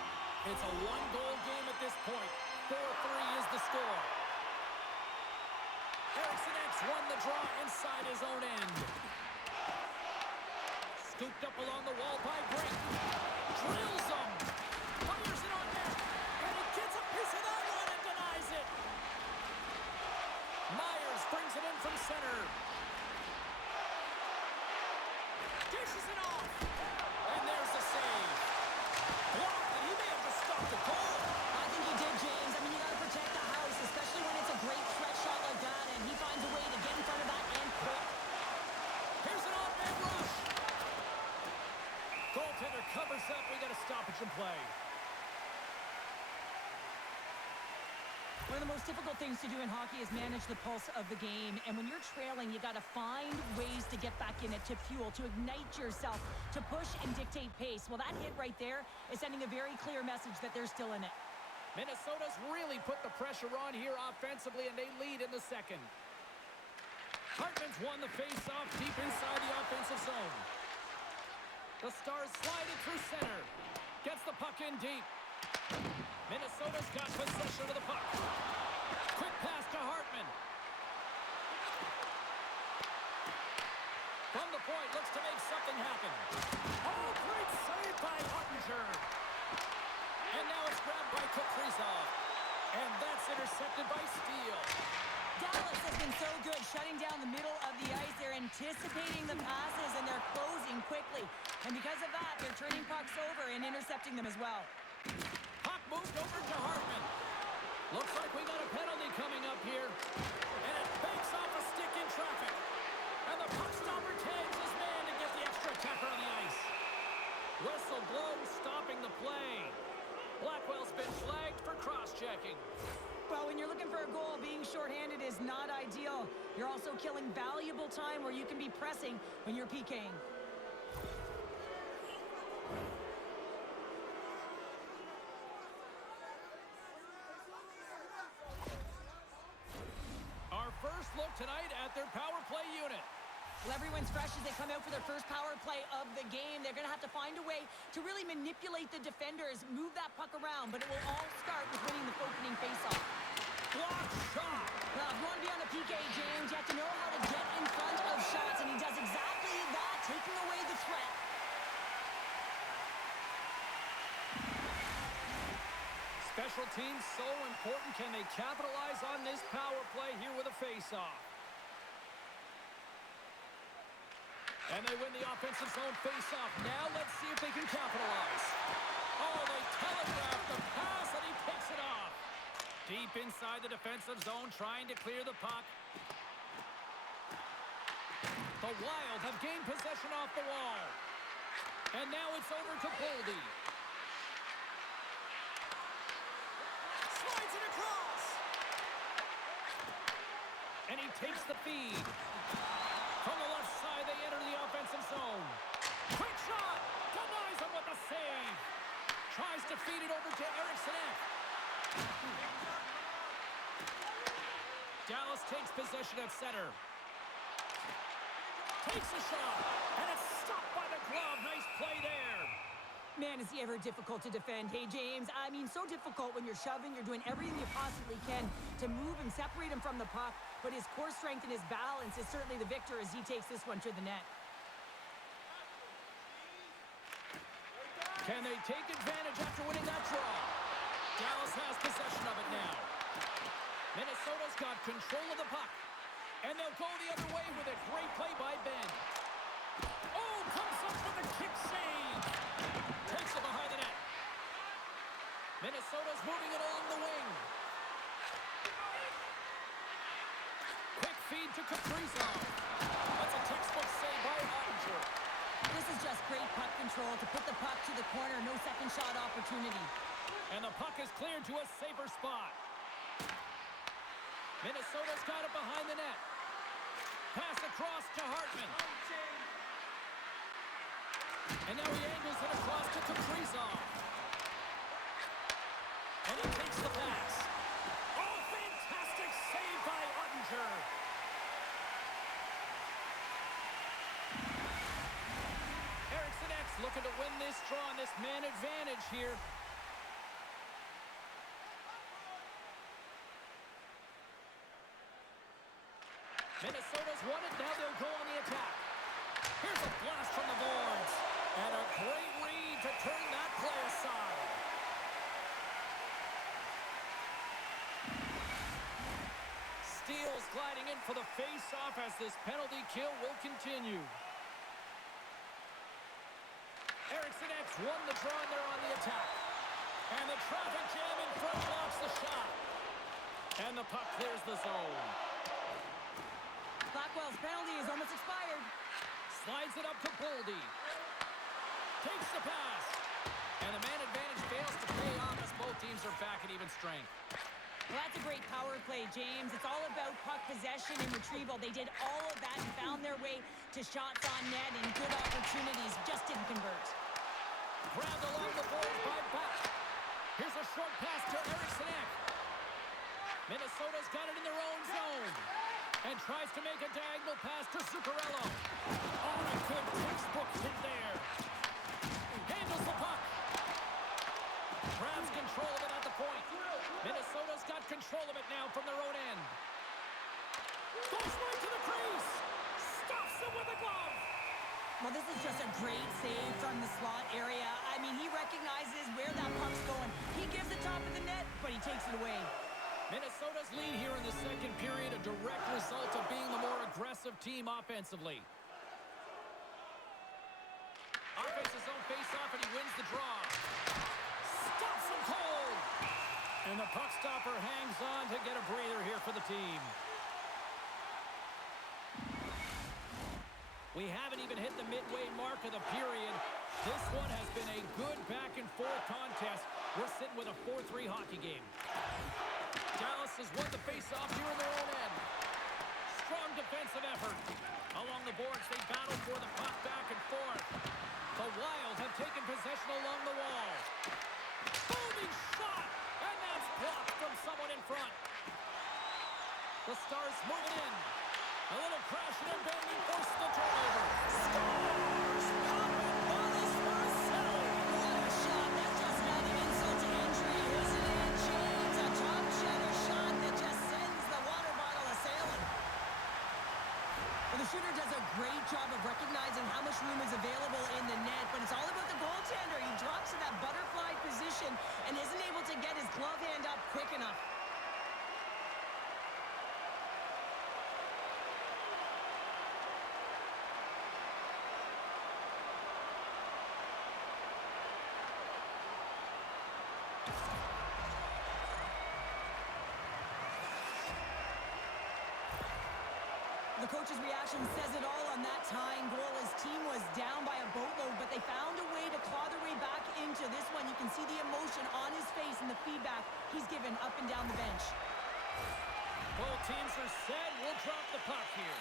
It's a one-goal game at this point. 4-3 is the score. Eriksson X won the draw inside his own end. Scooped up along the wall by Brink. Drills him. Fires it on net. And he gets a piece of that one and denies it. Myers brings it in from center. Dishes it off. And there's the save. Blocked, and he may have just stopped the goal. I think he did, James. I mean, you got to protect the house, especially when it's a great threat shot like that, and he finds a way to get in front of that and quick. Here's an off-man rush. Goaltender covers up. We got a stoppage in play. One of the most difficult things to do in hockey is manage the pulse of the game. And when you're trailing, you got to find ways to get back in it, to fuel, to ignite yourself, to push and dictate pace. Well, that hit right there is sending a very clear message that they're still in it. Minnesota's really put the pressure on here offensively, and they lead in the second. Hartman's won the face-off deep inside the offensive zone. The Stars slide it through center. Gets the puck in deep. Minnesota's got possession of the puck. Quick pass to Hartman. From the point, looks to make something happen. Oh, great save by Ottinger. And now it's grabbed by Kaprizov. And that's intercepted by Steele. Dallas has been so good shutting down the middle of the ice. They're anticipating the passes, and they're closing quickly. And because of that, they're turning pucks over and intercepting them as well. Puck moved over to Hartman. Looks like we got a penalty coming up here. And it banks off a stick in traffic. And the puck stopper tags his man to get the extra attacker on the ice. Whistle blows, stopping the play. Blackwell's been flagged for cross-checking. Well, when you're looking for a goal, being shorthanded is not ideal. You're also killing valuable time where you can be pressing when you're PKing. Our first look tonight at their power play unit. Well, everyone's fresh as they come out for their first power play of the game. They're going to have to find a way to really manipulate the defenders, move that puck around, but it will all start with winning the opening faceoff. Block shot. Well, if you want to be on a PK, James, you have to know how to get in front of shots, and he does exactly that, taking away the threat. Special teams so important. Can they capitalize on this power play here with a faceoff? And they win the offensive zone faceoff. Now let's see if they can capitalize. Oh, they telegraph the pass, and he picks it off. Deep inside the defensive zone, trying to clear the puck. The Wild have gained possession off the wall. And now it's over to Boldy. Slides it across. And he takes the feed. From the left side, they enter the offensive zone. Quick shot! Denies him with the save. Tries to feed it over to Eriksson. Dallas takes possession at center. Takes a shot, and it's stopped by the glove. Nice play there. Man, is he ever difficult to defend. Hey, James, I mean, so difficult when you're shoving. You're doing everything you possibly can to move and separate him from the puck. But his core strength and his balance is certainly the victor as he takes this one to the net. Can they take advantage after winning that draw? Dallas has possession of it now. Minnesota's got control of the puck. And they'll go the other way with it. Great play by Ben. Oh, comes up with a kick save. Takes it behind the net. Minnesota's moving it along the wing. Quick feed to Kaprizov. That's a textbook save by Ottinger. This is just great puck control to put the puck to the corner. No second shot opportunity. And the puck is cleared to a safer spot. Minnesota's got it behind the net. Pass across to Hartman. And now he angles it across to Kaprizov. And he takes the pass. Oh, fantastic save by Ottinger. Eriksson looking to win this draw on this man advantage here. Minnesota's won it. Now they'll go on the attack. Here's a blast from the boards. And a great read to turn that play aside. Steele's gliding in for the face-off as this penalty kill will continue. Eriksson won the draw and they're on the attack. And the traffic jam in front blocks the shot. And the puck clears the zone. Blackwell's penalty is almost expired. Slides it up to Boldy. Takes the pass. And the man advantage fails to pay off as both teams are back at even strength. Well, that's a great power play, James. It's all about puck possession and retrieval. They did all of that and found their way to shots on net and good opportunities. Just didn't convert. Grabbed along the boards by Buck. Here's a short pass to Eriksson. Minnesota's got it in their own zone. And tries to make a diagonal pass to Zuccarello. Oh, a good textbook hit there. Handles the puck. Grabs control of it at the point. Minnesota's got control of it now from their own end. Goes right to the crease. Stops him with a glove. Well, this is just a great save from the slot area. I mean, he recognizes where that puck's going. He gives it top of the net, but he takes it away. Minnesota's lead here in the second period, a direct result of being the more aggressive team offensively. Offense his own face-off, and he wins the draw. Stops him cold. And the puck stopper hangs on to get a breather here for the team. We haven't even hit the midway mark of the period. This one has been a good back-and-forth contest. We're sitting with a 4-3 hockey game. Dallas has won the face-off here in their own end. Strong defensive effort. Along the boards, they battle for the puck back and forth. The Wild have taken possession along the wall. Booming shot! And that's blocked from someone in front. The Stars moving in. A little crashing and banging forces the turnover. Stars! Popping bottles for a settle. What a shot. That's just adding insult to injury, isn't it, James? A top cheddar shot that just sends the water bottle a-sailing. Well, the shooter does a great job of recognizing how much room is available in the net, but it's all about the goaltender. He drops to that butterfly position and isn't able to get his glove hand up quick enough. The coach's reaction says it all on that tying goal. His team was down by a boatload, but they found a way to claw their way back into this one. You can see the emotion on his face and the feedback he's given up and down the bench. Both teams are set. We'll drop the puck here.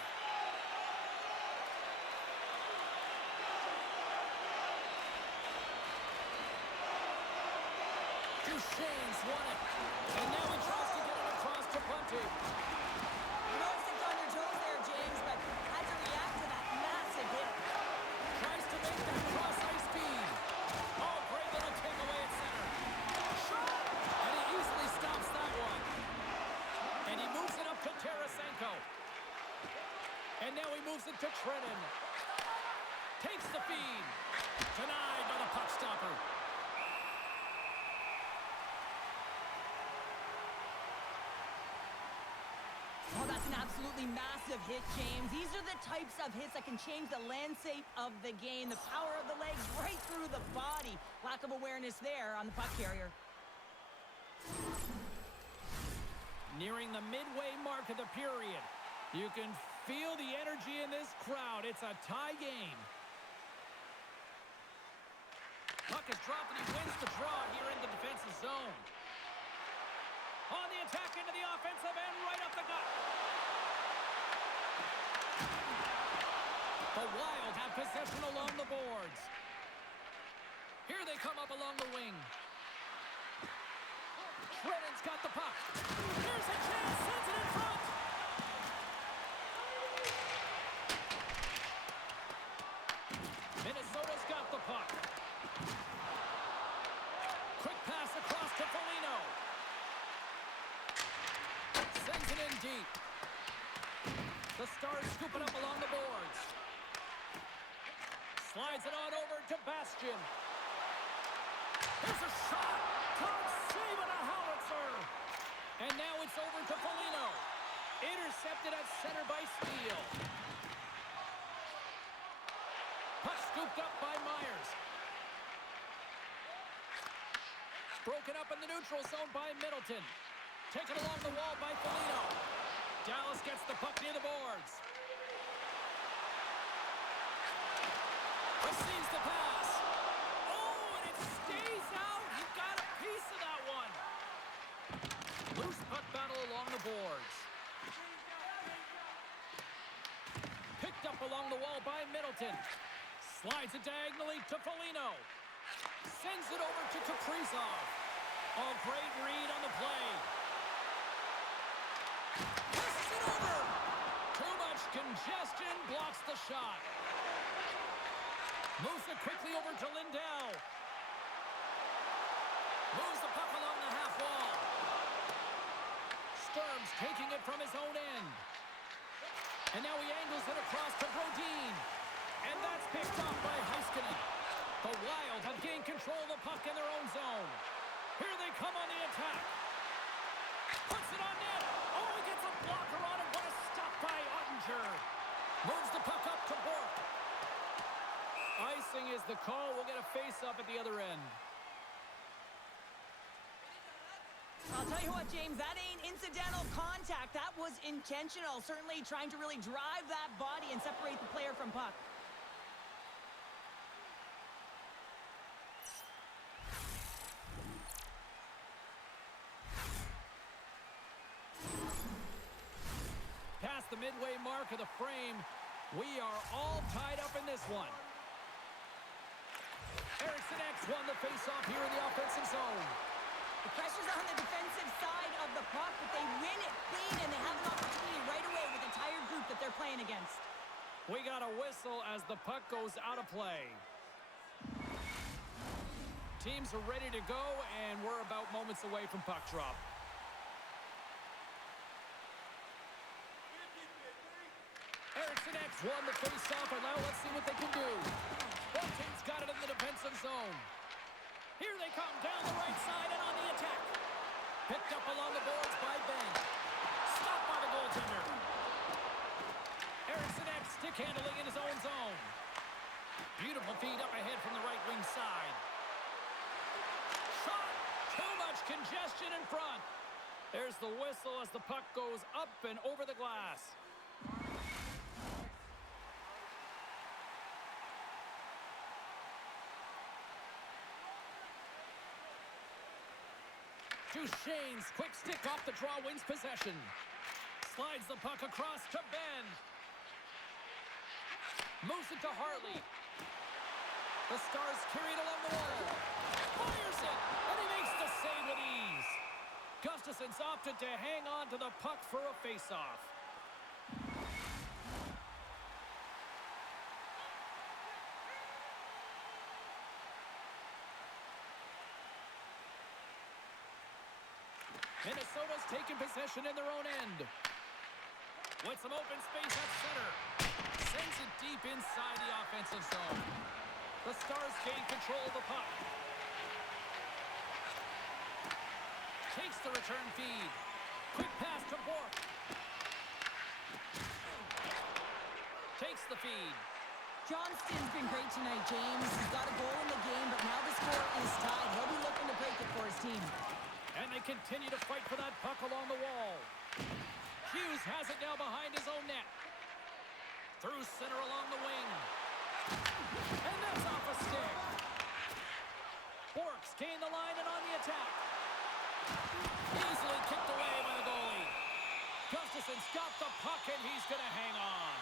Duchesne's won it. And now he tries to get it across to Bunting. You know, stepped on your toes there, James, but had to react to that massive hit. Tries to make that cross-ice feed. Oh, great little takeaway at center. Shot! And he easily stops that one. And he moves it up to Tarasenko. And now he moves it to Trennan. Takes the feed. Denied by the puck stopper. Oh, that's an absolutely massive hit, James. These are the types of hits that can change the landscape of the game. The power of the legs right through the body. Lack of awareness there on the puck carrier. Nearing the midway mark of the period. You can feel the energy in this crowd. It's a tie game. Puck is dropped and he wins the draw here in the defensive zone. On the attack into the offensive end, right up the gut. The Wild have possession along the boards. Here they come up along the wing. Brennan's got the puck. Here's a chance, sends it in front. Minnesota's got the puck. Quick pass across to Foligno. Sends it in deep. The Stars scoop it up along the boards. Slides it on over to Bastian. There's a shot. Top save on a howitzer. And now it's over to Foligno. Intercepted at center by Steele. Puck scooped up by Myers. Broken up in the neutral zone by Middleton. Taken along the wall by Foligno. Dallas gets the puck near the boards. Receives the pass. Oh, and it stays out. He got a piece of that one. Loose puck battle along the boards. Picked up along the wall by Middleton. Slides it diagonally to Foligno. Sends it over to Kaprizov. Oh, great read on the play. Passes it over. Too much congestion, blocks the shot. Moves it quickly over to Lindell. Moves the puck along the half wall. Sturm's taking it from his own end. And now he angles it across to Brodin. And that's picked off by Heiskanen. The Wild have gained control of the puck in their own zone. Here they come on the attack. Puts it on net. Oh, he gets a blocker on it. What a stop by Ottinger. Moves the puck up to Bork. Icing is the call. We'll get a face-off at the other end. I'll tell you what, James, that ain't incidental contact. That was intentional. Certainly trying to really drive that body and separate the player from puck. Past the midway mark of the frame, we are all tied up in this one. Eriksson X won the face-off here in the offensive zone. The pressure's on the defensive side of the puck, but they win it clean, and they have an opportunity right away with the entire group that they're playing against. We got a whistle as the puck goes out of play. Teams are ready to go, and we're about moments away from puck drop. Eriksson X won the face-off, and now let's see what they can do. Both teams got it in the defensive zone. Here they come down the right side and on the attack. Picked up along the boards by Ben. Stopped by the goaltender. Eriksson X stick handling in his own zone. Beautiful feed up ahead from the right wing side. Shot! Too much congestion in front. There's the whistle as the puck goes up and over the glass. Duchesne's quick stick off the draw wins possession. Slides the puck across to Ben. Moves it to Hartley. The Stars carry it along the wall. Fires it, and he makes the save with ease. Gustafson's opted to hang on to the puck for a face-off. Minnesota's taking possession in their own end. With some open space at center. Sends it deep inside the offensive zone. The Stars gain control of the puck. Takes the return feed. Quick pass to Bork. Takes the feed. Johnston's been great tonight, James. He's got a goal in the game, but now the score is tied. He'll be looking to break it for his team. And they continue to fight for that puck along the wall. Hughes has it now behind his own net. Through center along the wing. And that's off a stick. Bork's gained the line and on the attack. Easily kicked away by the goalie. Gustafson's got the puck and he's going to hang on.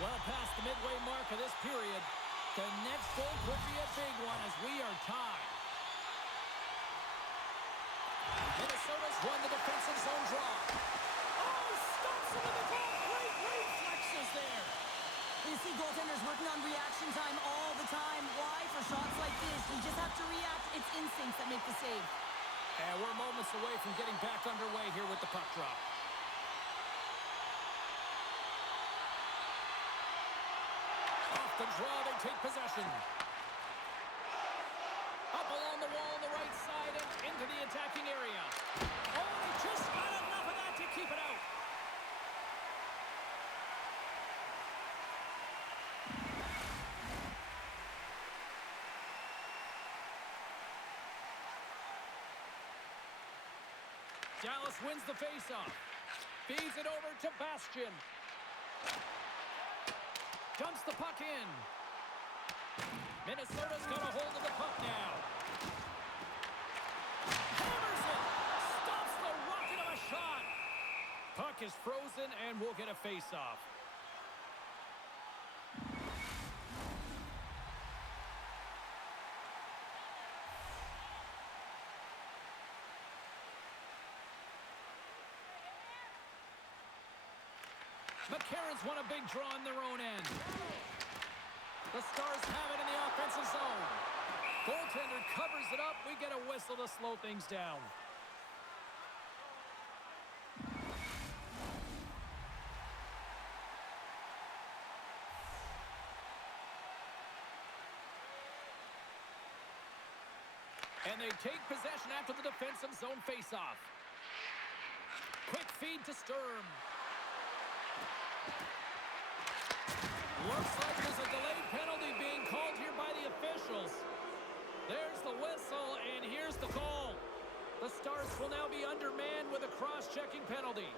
Well past the midway mark of this period, the next goal could be a big one as we are tied. Minnesota's won the defensive zone draw. Oh, stops him in the goal. Great reflexes there. You see goaltenders working on reaction time all the time. Why? For shots like this, you just have to react. It's instincts that make the save. And we're moments away from getting back underway here with the puck drop. Off the draw, they take possession. Up along the wall on the right side and into the attacking area. Oh, they just got enough of that to keep it out. Dallas wins the faceoff. Feeds it over to Bastian. Dumps the puck in. Minnesota's got a hold of the puck now. Hammers it. Stops the rocket of a shot. Puck is frozen and we'll get a face-off. McCarron's won a big draw in their own end. The Stars have it in the offensive zone. Goaltender covers it up. We get a whistle to slow things down. And they take possession after the defensive zone faceoff. Quick feed to Sturm. Looks like there's a delayed penalty being called here by the officials. There's the whistle, and here's the call. The Stars will now be undermanned with a cross-checking penalty.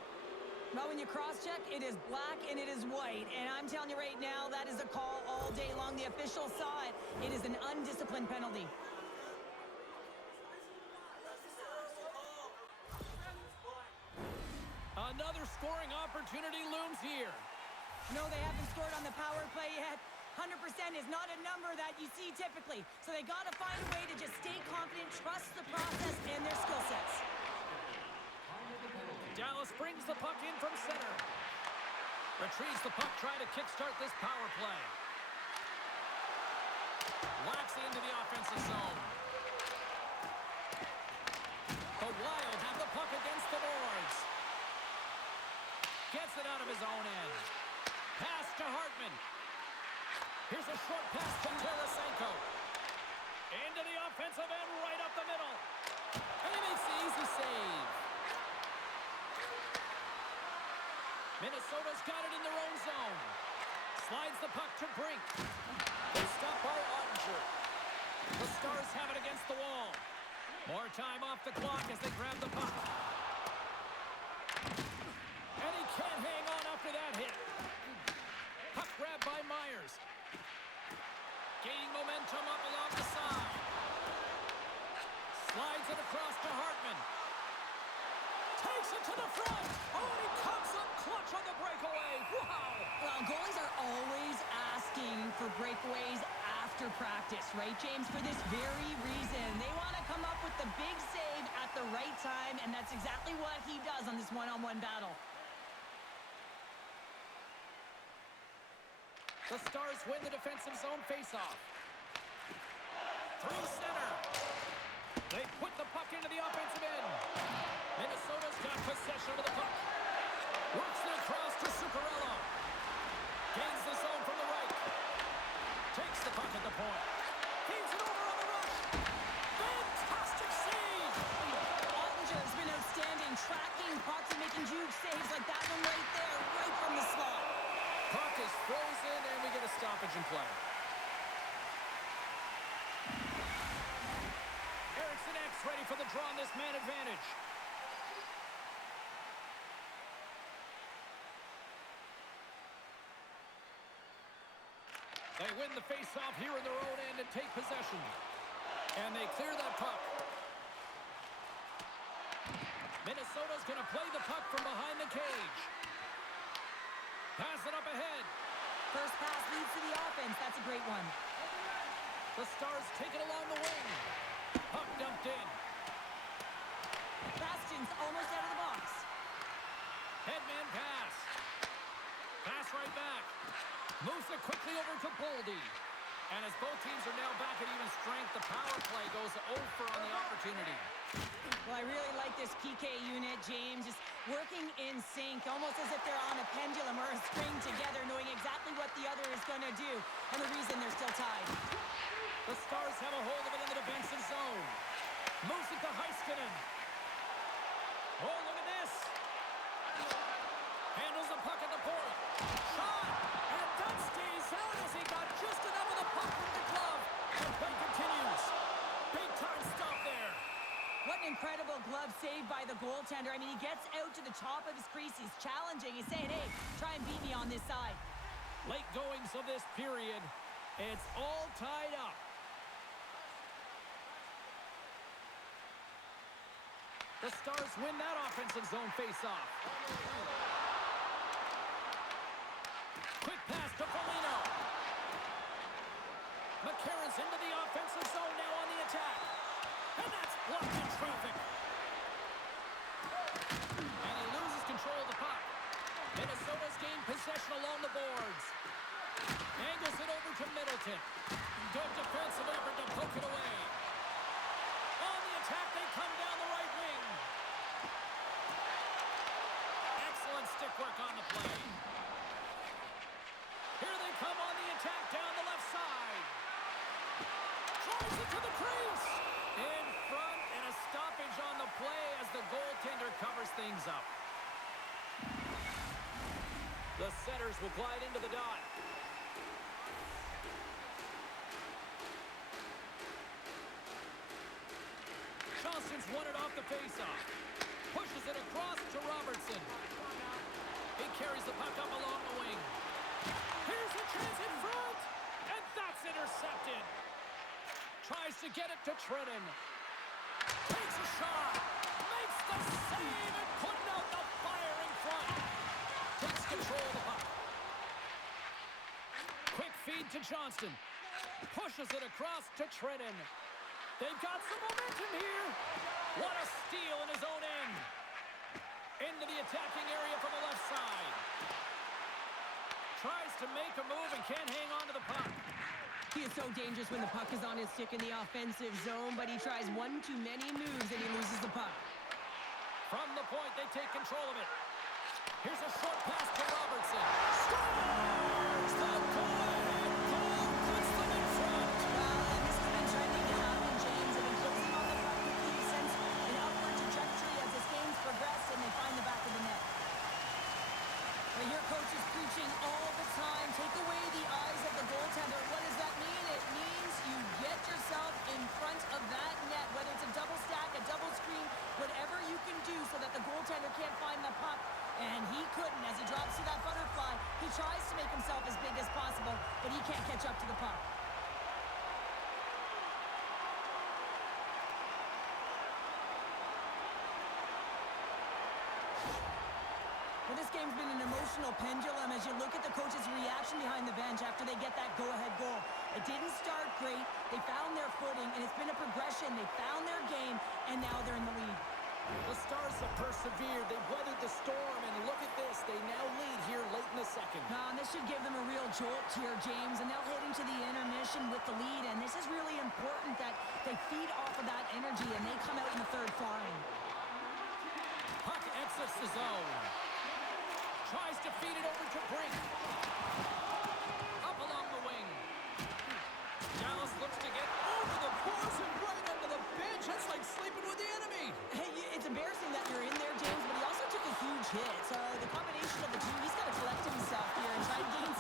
Well, when you cross-check, it is black and it is white. And I'm telling you right now, that is a call all day long. The officials saw it. It is an undisciplined penalty. Another scoring opportunity looms here. No, they haven't scored on the power play yet. 100% is not a number that you see typically. So they got to find a way to just stay confident, trust the process and their skill sets. Dallas brings the puck in from center. Retrieves the puck, trying to kickstart this power play. Whacks it into the offensive zone. The Wild have the puck against the boards. Gets it out of his own end. Pass to Hartman. Here's a short pass to Tarasenko. Into the offensive end, right up the middle. And he makes the easy save. Minnesota's got it in their own zone. Slides the puck to Brink. They stop by Ottinger. The Stars have it against the wall. More time off the clock as they grab the puck. And he can't hang on after that hit. Puck grab by Myers. Gaining momentum up along the side. Slides it across to Hartman. Takes it to the front. Oh, and he comes up clutch on the breakaway. Wow. Well, goalies are always asking for breakaways after practice, right, James? For this very reason. They want to come up with the big save at the right time, and that's exactly what he does on this one-on-one battle. The Stars win the defensive zone faceoff. Through center. They put the puck into the offensive end. Minnesota's got possession of the puck. Works it across to Zuccarello. Gains the zone from the right. Takes the puck at the point. Feeds it over on the rush. Fantastic save! Ottinger has been outstanding, tracking pucks and making huge saves like that one right there, right from the slot. Puck is frozen, and we get a stoppage in play. Eriksson X ready for the draw on this man advantage. They win the face-off here in their own end and take possession. And they clear that puck. Minnesota's going to play the puck from behind the cage. Pass it up ahead. First pass leads to the offense. That's a great one. The Stars take it along the wing. Puck dumped in. Bastion's almost out of the box. Headman pass. Pass right back. Moves it quickly over to Boldy. And as both teams are now back at even strength, the power play goes over on the opportunity. Well, I really like this PK unit, James. Just working in sync, almost as if they're on a pendulum or a string together, knowing exactly what the other is going to do, and the reason they're still tied. The Stars have a hold of it in the defensive zone. Moves it to Heiskanen. Oh, look at this. Handles the puck at the point. Shot! And that stays out as he got just enough of the puck with the glove. And play continues. Big time stop there. What an incredible glove save by the goaltender. I mean, he gets out to the top of his crease. He's challenging. He's saying, hey, try and beat me on this side. Late goings of this period. It's all tied up. The Stars win that offensive zone faceoff. Quick pass to Foligno. McCarron's into the offensive zone now on the attack. And that's blocked in traffic. And he loses control of the puck. Minnesota's gained possession along the boards. Angles it over to Middleton. Good defensive effort to poke it away. On the attack, they come down the right wing. Excellent stick work on the play. Here they come on the attack down the left side. Drives it to the crease. In stoppage on the play as the goaltender covers things up. The setters will glide into the dot. Johnston's won it off the faceoff. Pushes it across to Robertson. He carries the puck up along the wing. Here's a chance in front. And that's intercepted. Tries to get it to Trennan. Takes a shot. Makes the save and putting out the fire in front. Takes control of the puck. Quick feed to Johnston. Pushes it across to Trennan. They've got some momentum here. What a steal in his own end. Into the attacking area from the left side. Tries to make a move and can't hang on to the puck. He is so dangerous when the puck is on his stick in the offensive zone, but he tries one too many moves and he loses the puck. From the point, they take control of it. Here's a short pass to Robertson. Scores! The go-ahead goal puts them in front. And this has been trending to happen, James. They've been closing on the puck quickly since an upward trajectory as this game's progressed, and they find the back of the net. But your coach is preaching all the time. Take away the eyes of the goaltender. What does that mean? It means you get yourself in front of that net, whether it's a double stack, a double screen, whatever you can do so that the goaltender can't find the puck. And he couldn't. As he drops to that butterfly, he tries to make himself as big as possible, but he can't catch up to the puck. Well, this game's been an emotional pendulum as you look at the coach's reaction behind the bench after they get that go-ahead goal. It didn't start great. They found their footing, and it's been a progression. They found their game, and now they're in the lead. The Stars have persevered. They've weathered the storm, and look at this. They now lead here late in the second. This should give them a real jolt here, James, and they'll head into the intermission with the lead, and this is really important that they feed off of that energy, and they come out in the third flying. Puck exits the zone. Tries to feed it over to Brink. Up along the wing. Dallas looks to get over the boards and right under the bench. That's like sleeping with the enemy. Hey, it's embarrassing that you're in there, James, but he also took a huge hit. So the combination of the two, he's got to collect himself here and try to gain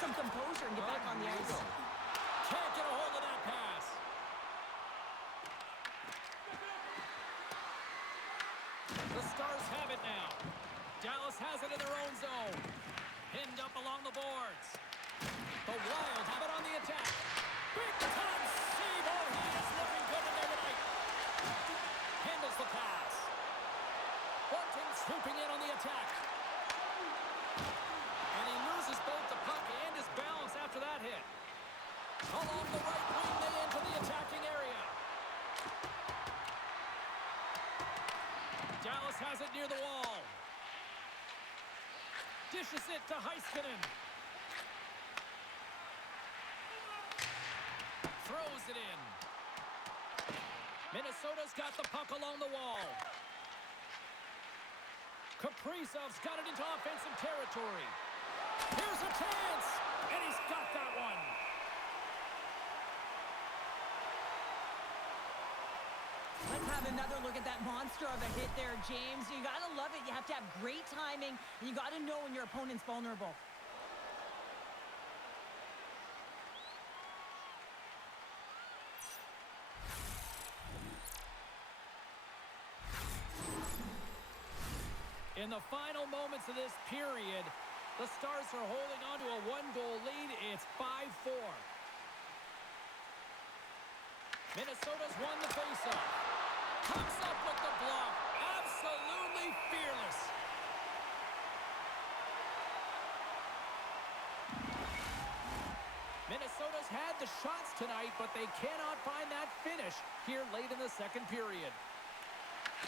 some composure and get back on the ice. Can't get a hold of that pass. The Stars have it now. Dallas has it in their own zone. Pinned up along the boards. The Wild have it on the attack. Big time save. Oh, he is looking good in there tonight. Handles the pass. Horton swooping in on the attack. And he loses both the puck and his balance after that hit. Along the right wing, they enter the attacking area. Dallas has it near the wall. Dishes it to Heiskanen. Throws it in. Minnesota's got the puck along the wall. Kaprizov's got it into offensive territory. Here's a chance, and he's got that one. Let's have another look at that monster of a hit there, James. You got to love it. You have to have great timing, and you got to know when your opponent's vulnerable. In the final moments of this period, the Stars are holding on to a one-goal lead. It's 5-4. Minnesota's won the faceoff. Comes up with the block. Absolutely fearless. Minnesota's had the shots tonight, but they cannot find that finish here late in the second period.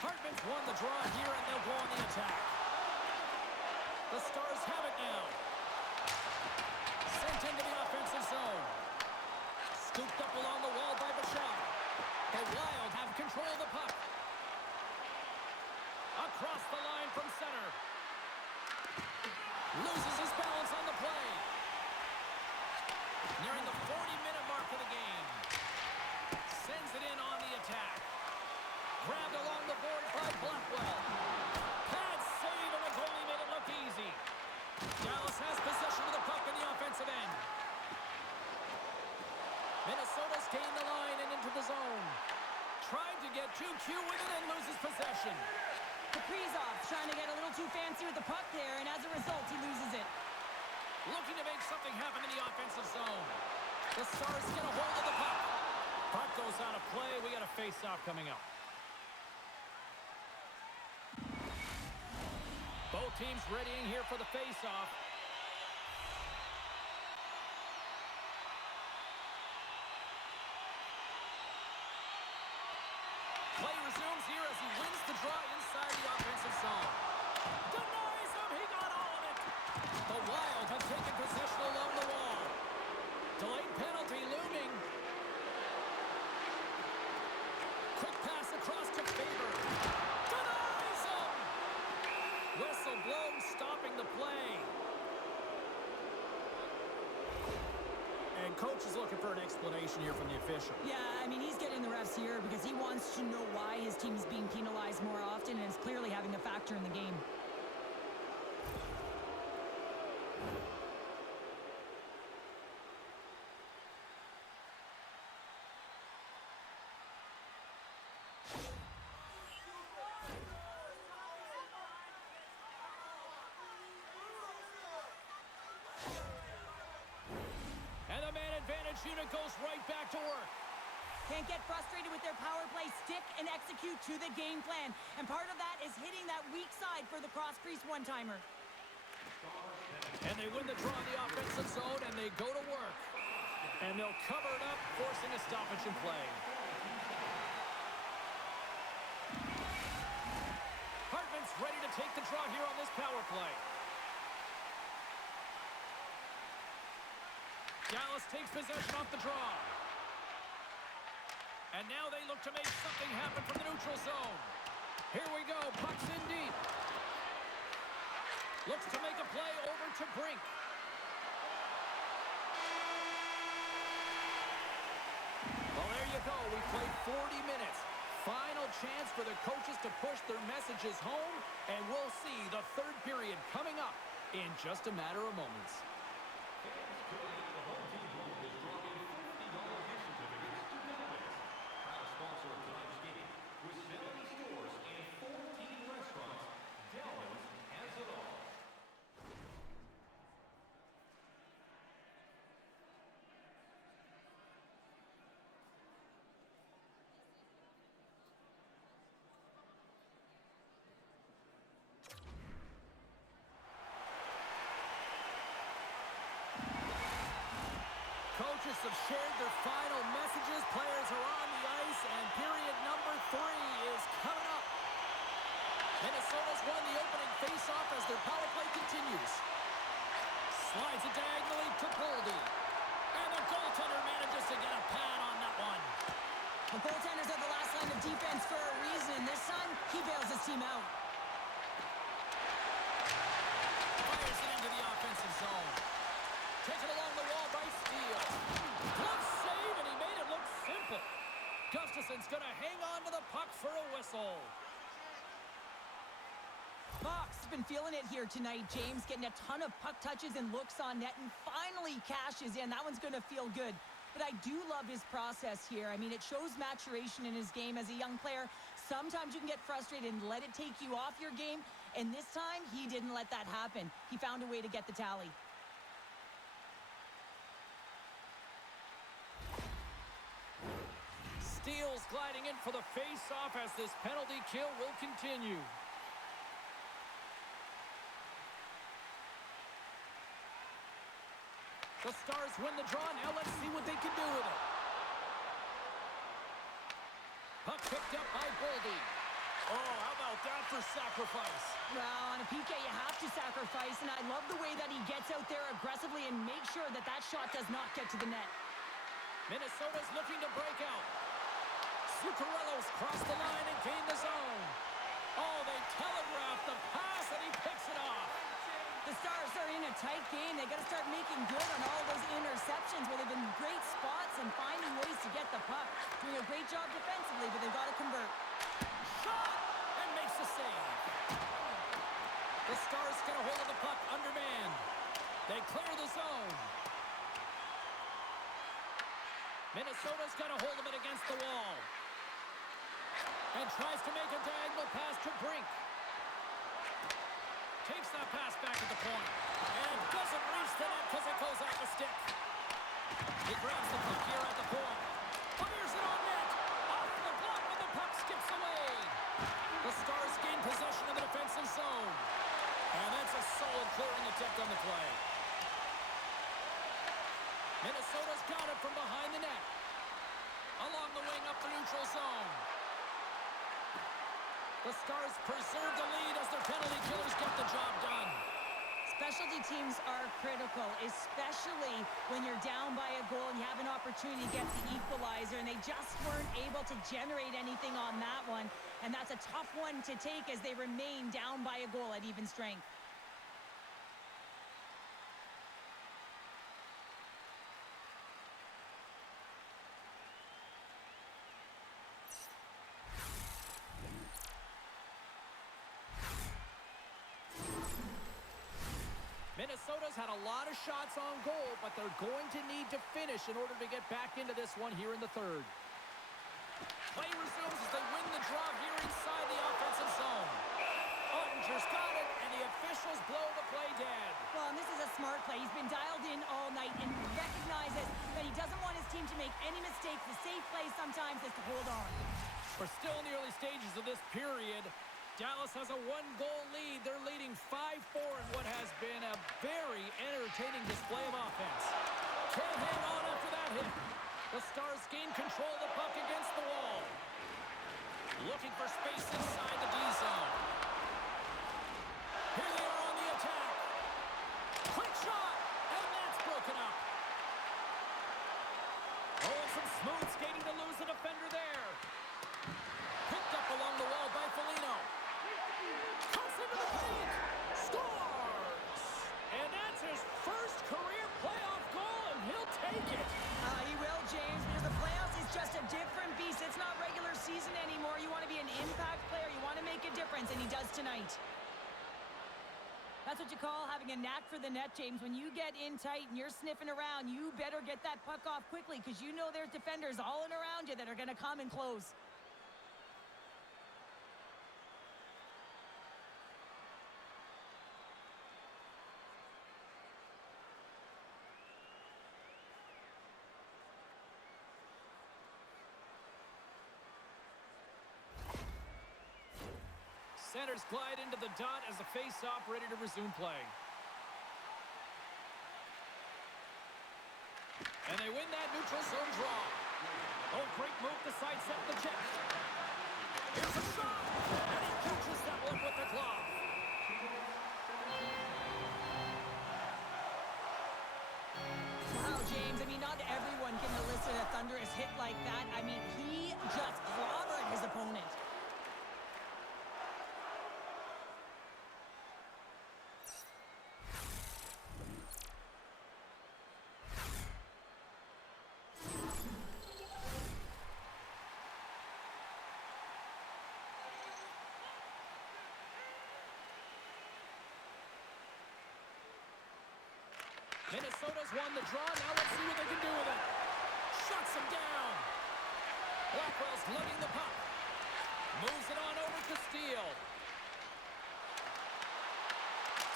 Hartman's won the draw here, and they'll go on the attack. The Stars have it now. Sent into the offensive zone. Scooped up along the wall by Bouchard. The Wild have control of the puck. Across the line from center. Loses his balance on the play. Nearing the 40-minute mark of the game. Sends it in on the attack. Grabbed along zone. Tried to get too cute with it and loses possession. Kaprizov's trying to get a little too fancy with the puck there, and as a result, he loses it. Looking to make something happen in the offensive zone. The Stars get a hold of the puck. Puck goes out of play. We got a face-off coming up. Both teams readying here for the face-off. Play resumes here as he wins the draw inside the offensive zone. Denies him. He got all of it. The Wild have taken possession along the wall. Delayed penalty looming. Quick pass across to Faber. Denies him. Whistle blown, stopping the play. And coach is looking for an explanation here from the official. Yeah, I mean, he's getting the refs here because he wants to know why his team is being penalized more often, and it's clearly having a factor in the game. And the man advantage unit goes right back to work. Can't get frustrated with their power play. Stick and execute to the game plan. And part of that is hitting that weak side for the cross-crease one-timer. And they win the draw in the offensive zone, and they go to work. And they'll cover it up, forcing a stoppage in play. Hartman's ready to take the draw here on this power play. Dallas takes possession off the draw. And now they look to make something happen from the neutral zone. Here we go. Puck's in deep. Looks to make a play over to Brink. Well, there you go. We played 40 minutes. Final chance for the coaches to push their messages home. And we'll see the third period coming up in just a matter of moments. Coaches have shared their final messages. Players are on the ice, and period number 3 is coming up. Minnesota's won the opening faceoff as their power play continues. Slides it diagonally to Goldie. And the goaltender manages to get a pad on that one. The goaltenders are the last line of defense for a reason. This time, he bails his team out. Fires it into the offensive zone. Taken along the wall by Steele. Glove save, and he made it look simple. Gustafson's going to hang on to the puck for a whistle. Fox has been feeling it here tonight, James. Getting a ton of puck touches and looks on net, and finally cashes in. That one's going to feel good. But I do love his process here. I mean, it shows maturation in his game as a young player. Sometimes you can get frustrated and let it take you off your game. And this time, he didn't let that happen. He found a way to get the tally. Steele's gliding in for the face-off as this penalty kill will continue. The Stars win the draw. Now let's see what they can do with it. Puck picked up by Goldie. Oh, how about that for sacrifice? Well, on a PK, you have to sacrifice, and I love the way that he gets out there aggressively and makes sure that that shot does not get to the net. Minnesota's looking to break out. Zuccarello's crossed the line and gained the zone. Oh, they telegraphed the pass, and he picks it off. The Stars are in a tight game. They got to start making good on all those interceptions where they've been in great spots and finding ways to get the puck. Doing a great job defensively, but they've got to convert. Shot! And makes the save. The Stars get a hold of the puck undermanned. They clear the zone. Minnesota's got a hold of it against the wall. And tries to make a diagonal pass to Brink. Takes that pass back at the point. And doesn't reach the net because it goes off the stick. He grabs the puck here at the point. Fires it on net. Off the block when the puck skips away. The Stars gain possession of the defensive zone. And that's a solid clearing attempt on the play. Minnesota's got it from behind the net. Along the wing up the neutral zone. The Stars preserve the lead as their penalty killers get the job done. Specialty teams are critical, especially when you're down by a goal and you have an opportunity to get the equalizer, and they just weren't able to generate anything on that one. And that's a tough one to take as they remain down by a goal at even strength. Minnesota's had a lot of shots on goal, but they're going to need to finish in order to get back into this one here in the third. Play resumes as they win the draw here inside the offensive zone. Ottinger's got it, and the officials blow the play dead. Well, and this is a smart play. He's been dialed in all night and recognizes that he doesn't want his team to make any mistakes. The safe play sometimes is to hold on. We're still in the early stages of this period. Dallas has a one-goal lead. They're leading 5-4 in what has been a very entertaining display of offense. Can't hang on after that hit. The Stars gain control of the puck against the wall. Looking for space inside the D zone. Here they are on the attack. Quick shot, and that's broken up. Oh, some smooth skating to lose the defender there. Picked up along the wall by Foligno. Cuts into the paint. Scores! And that's his first career playoff goal, and he'll take it. He will, James, because the playoffs is just a different beast. It's not regular season anymore. You want to be an impact player. You want to make a difference, and he does tonight. That's what you call having a knack for the net, James. When you get in tight and you're sniffing around, you better get that puck off quickly because you know there's defenders all in around you that are going to come and close. Centers glide into the dot as the face-off ready to resume play. And they win that neutral zone draw. Oh, great move to sidestep the check. Here's a shot, and he catches that one with the glove. Wow, James, I mean, not everyone can elicit a thunderous hit like that. I mean, he just clobbered his opponent. Minnesota's won the draw. Now let's see what they can do with it. Shuts him down. Blackwell's lugging the puck. Moves it on over to Steele.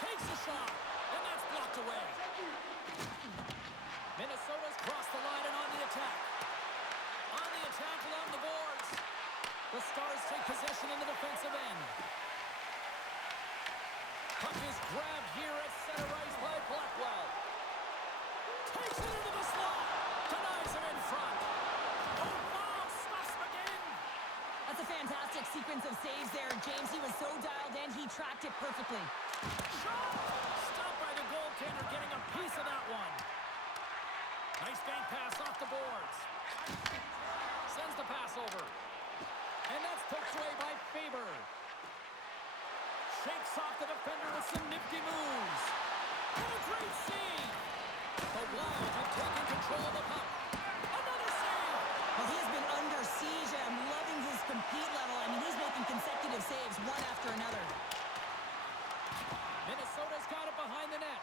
Takes a shot, and that's blocked away. Minnesota's crossed the line and on the attack. On the attack along the boards. The Stars take possession in the defensive end. Puck is grabbed here at center ice by Blackwell. Takes it into the slot. Denies him in front. Oh, wow, stuffs him again. That's a fantastic sequence of saves there, James. He was so dialed in, he tracked it perfectly. Shot! Stopped by the goaltender, getting a piece of that one. Nice bank pass off the boards. Sends the pass over. And that's poked away by Faber. Shakes off the defender with some nifty moves. And a great save. The Wild have taken control of the puck. Another save. Well, he has been under siege, and I'm loving his compete level. I mean, he's making consecutive saves one after another. Minnesota's got it behind the net.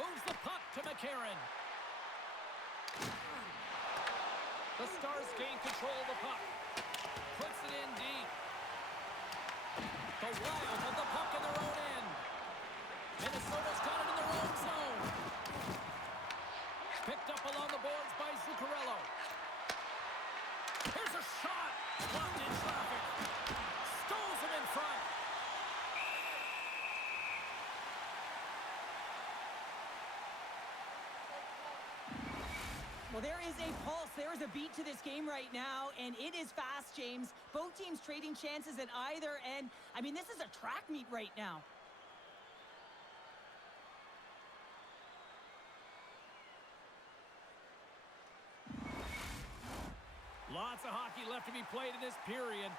Moves the puck to McCarron. The Stars gain control of the puck. Puts it in deep. The Wild have the puck in their own end. Minnesota's got it in their own zone. Picked up along the boards by Zuccarello. Here's a shot. Blocked in traffic. Stones him in front. Well, there is a pulse. There is a beat to this game right now, and it is fast, James. Both teams trading chances at either end. I mean, this is a track meet right now. Lots of hockey left to be played in this period.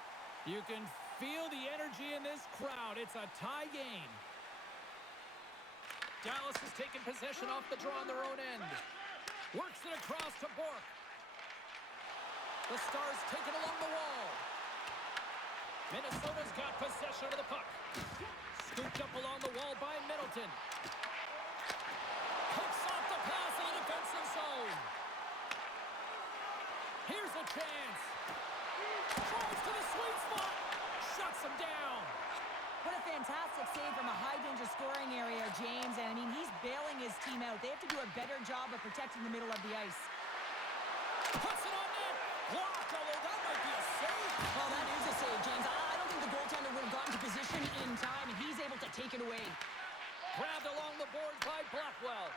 You can feel the energy in this crowd. It's a tie game. Dallas has taken possession off the draw on their own end. Works it across to Bourque. The Stars take it along the wall. Minnesota's got possession of the puck. Scooped up along the wall by Middleton. Picks off the pass in the defensive zone. Here's a chance. Drives to the sweet spot. Shuts him down. What a fantastic save from a high-danger scoring area, James. And, I mean, he's bailing his team out. They have to do a better job of protecting the middle of the ice. Puts it on net. Blocked, although that might be a save. Well, that is a save, James. I don't think the goaltender would have gotten to position in time, and he's able to take it away. Grabbed along the boards by Blackwell.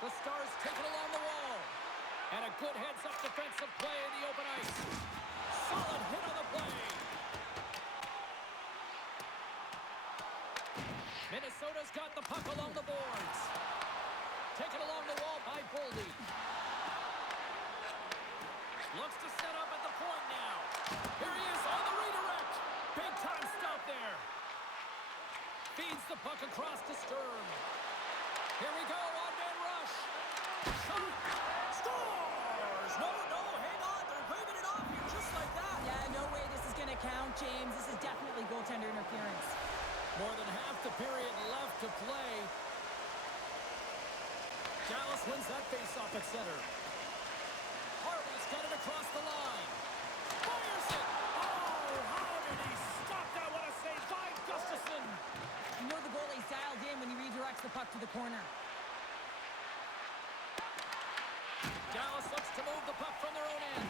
The Stars take it along the wall. And a good heads-up defensive play in the open ice. Solid hit on the play. Minnesota's got the puck along the boards. Taken along the wall by Boldy. Looks to set up at the point now. Here he is on the redirect. Big time stop there. Feeds the puck across to Sturm. Here we go, on-man rush. Shot. Scores! No, hang on. They're waving it off here just like that. Yeah, no way this is going to count, James. This is definitely goaltender interference. More than half the period left to play. Dallas wins that face-off at center. Harvey's got it across the line. Fires it! Oh, how did he stop that? What a save by Gustafsson! You know the goalie's dialed in when he redirects the puck to the corner. Dallas looks to move the puck from their own end.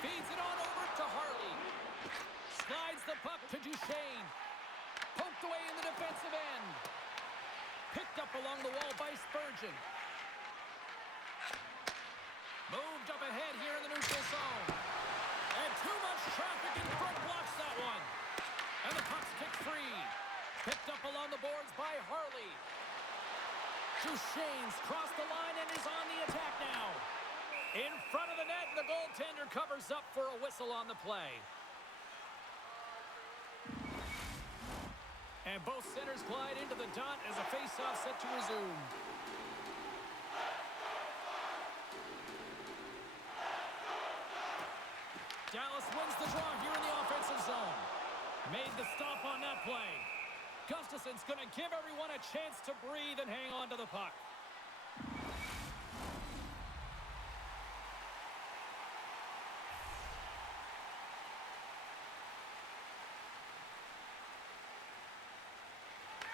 Feeds it on over to Harley. Slides the puck to Duchesne. Poked away in the defensive end. Picked up along the wall by Spurgeon. Moved up ahead here in the neutral zone. And too much traffic in front blocks that one. And the puck's kicked free. Picked up along the boards by Harley. Duchesne's crossed the line and is on the attack now. In front of the net, the goaltender covers up for a whistle on the play. And both centers glide into the dot as a face-off set to resume. Dallas wins the draw here in the offensive zone. Made the stop on that play. Gustafsson's going to give everyone a chance to breathe and hang on to the puck.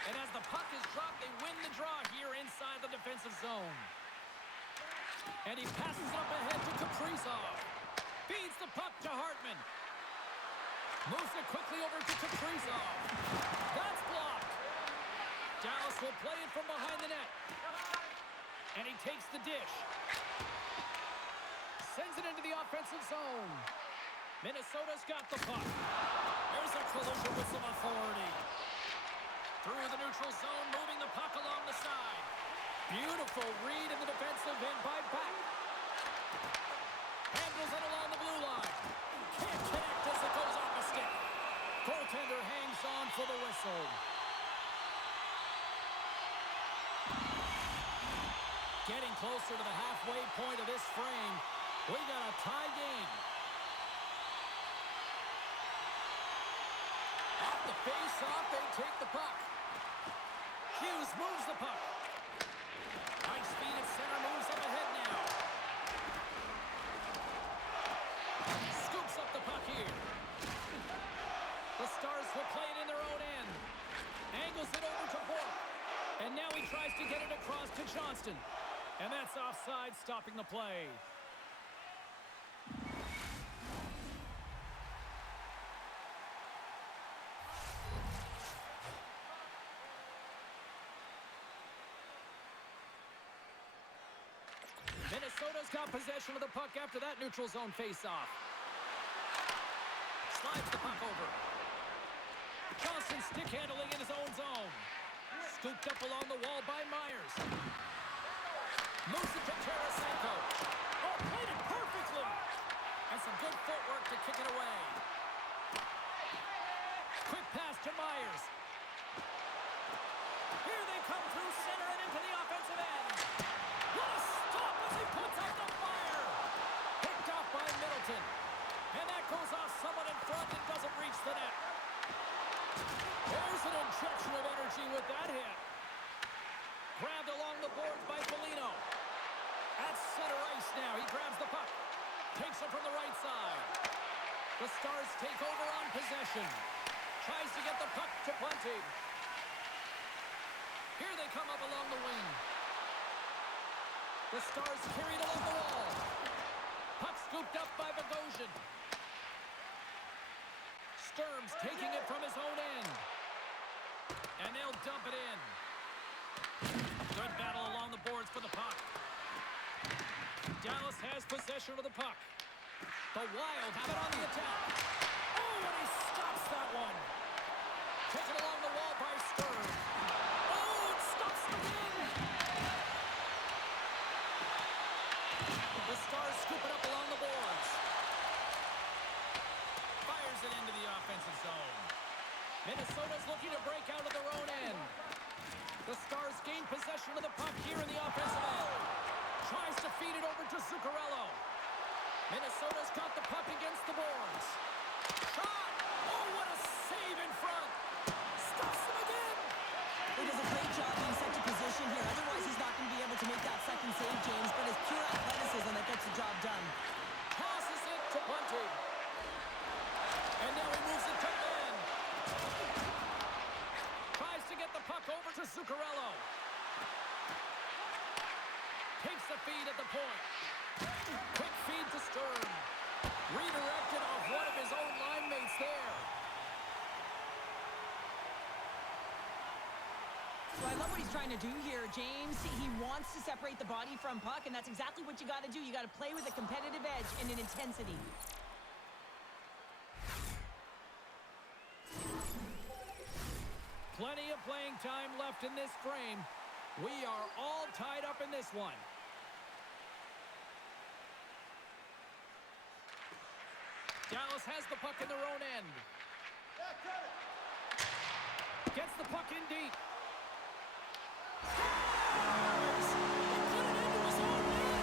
And as the puck is dropped, they win the draw here inside the defensive zone. And he passes up ahead to Kaprizov. Feeds the puck to Hartman. Moves it quickly over to Kaprizov. That's blocked. Dallas will play it from behind the net. And he takes the dish. Sends it into the offensive zone. Minnesota's got the puck. There's a collision with some authority. Through the neutral zone, moving the puck along the side. Beautiful read in the defensive end by Back. Handles it along the blue line. Can't connect as it goes off the stick. Goaltender hangs on for the whistle. Getting closer to the halfway point of this frame. We got a tie game. Off the face-off, they take the puck. Hughes moves the puck. High speed at center, moves Angles it over to Bork. And now he tries to get it across to Johnston. And that's offside, stopping the play. Minnesota's got possession of the puck after that neutral zone face-off. Slides the puck over. Johnson stick handling in his own zone. Scooped up along the wall by Myers. Moves it to Tarasenko. Oh, played it perfectly. And some good footwork to kick it away. Quick pass to Myers. Here they come through center and into the offensive end. What a stop as he puts out the fire. Picked off by Middleton. And that goes off someone in front and doesn't reach the net. There's an injection of energy with that hit. Grabbed along the boards by Foligno. At center ice now. He grabs the puck. Takes it from the right side. The Stars take over on possession. Tries to get the puck to Bunting. Here they come up along the wing. The Stars carried along the wall. Puck scooped up by Bogosian. Sturm's taking it from his own end. And they'll dump it in. Good battle along the boards for the puck. Dallas has possession of the puck. The Wild have it on the attack. Oh, and he stops that one. Taken along the wall by Sturm. Oh, it stops again. The Stars scoop it up along the boards. Fires it into the offensive zone. Minnesota's looking to break out of their own end. The Stars gain possession of the puck here in the offensive end. Tries to feed it over to Zuccarello. Minnesota's got the puck against the boards. Shot! Oh, what a save in front! Stops him again! He does a great job being set to position here. Otherwise, he's not going to be able to make that second save, James. But it's pure athleticism that gets the job done. Tosses it to Bunting. And now he moves it to Ben. Tries to get the puck over to Zuccarello. Takes the feed at the point. Quick feed to Sturm. Redirected off one of his own line mates there. So I love what he's trying to do here, James. He wants to separate the body from puck, and that's exactly what you got to do. You got to play with a competitive edge and an intensity. Plenty of playing time left in this frame. We are all tied up in this one. Dallas has the puck in their own end. Gets the puck in deep. Scores! He put it into his own net.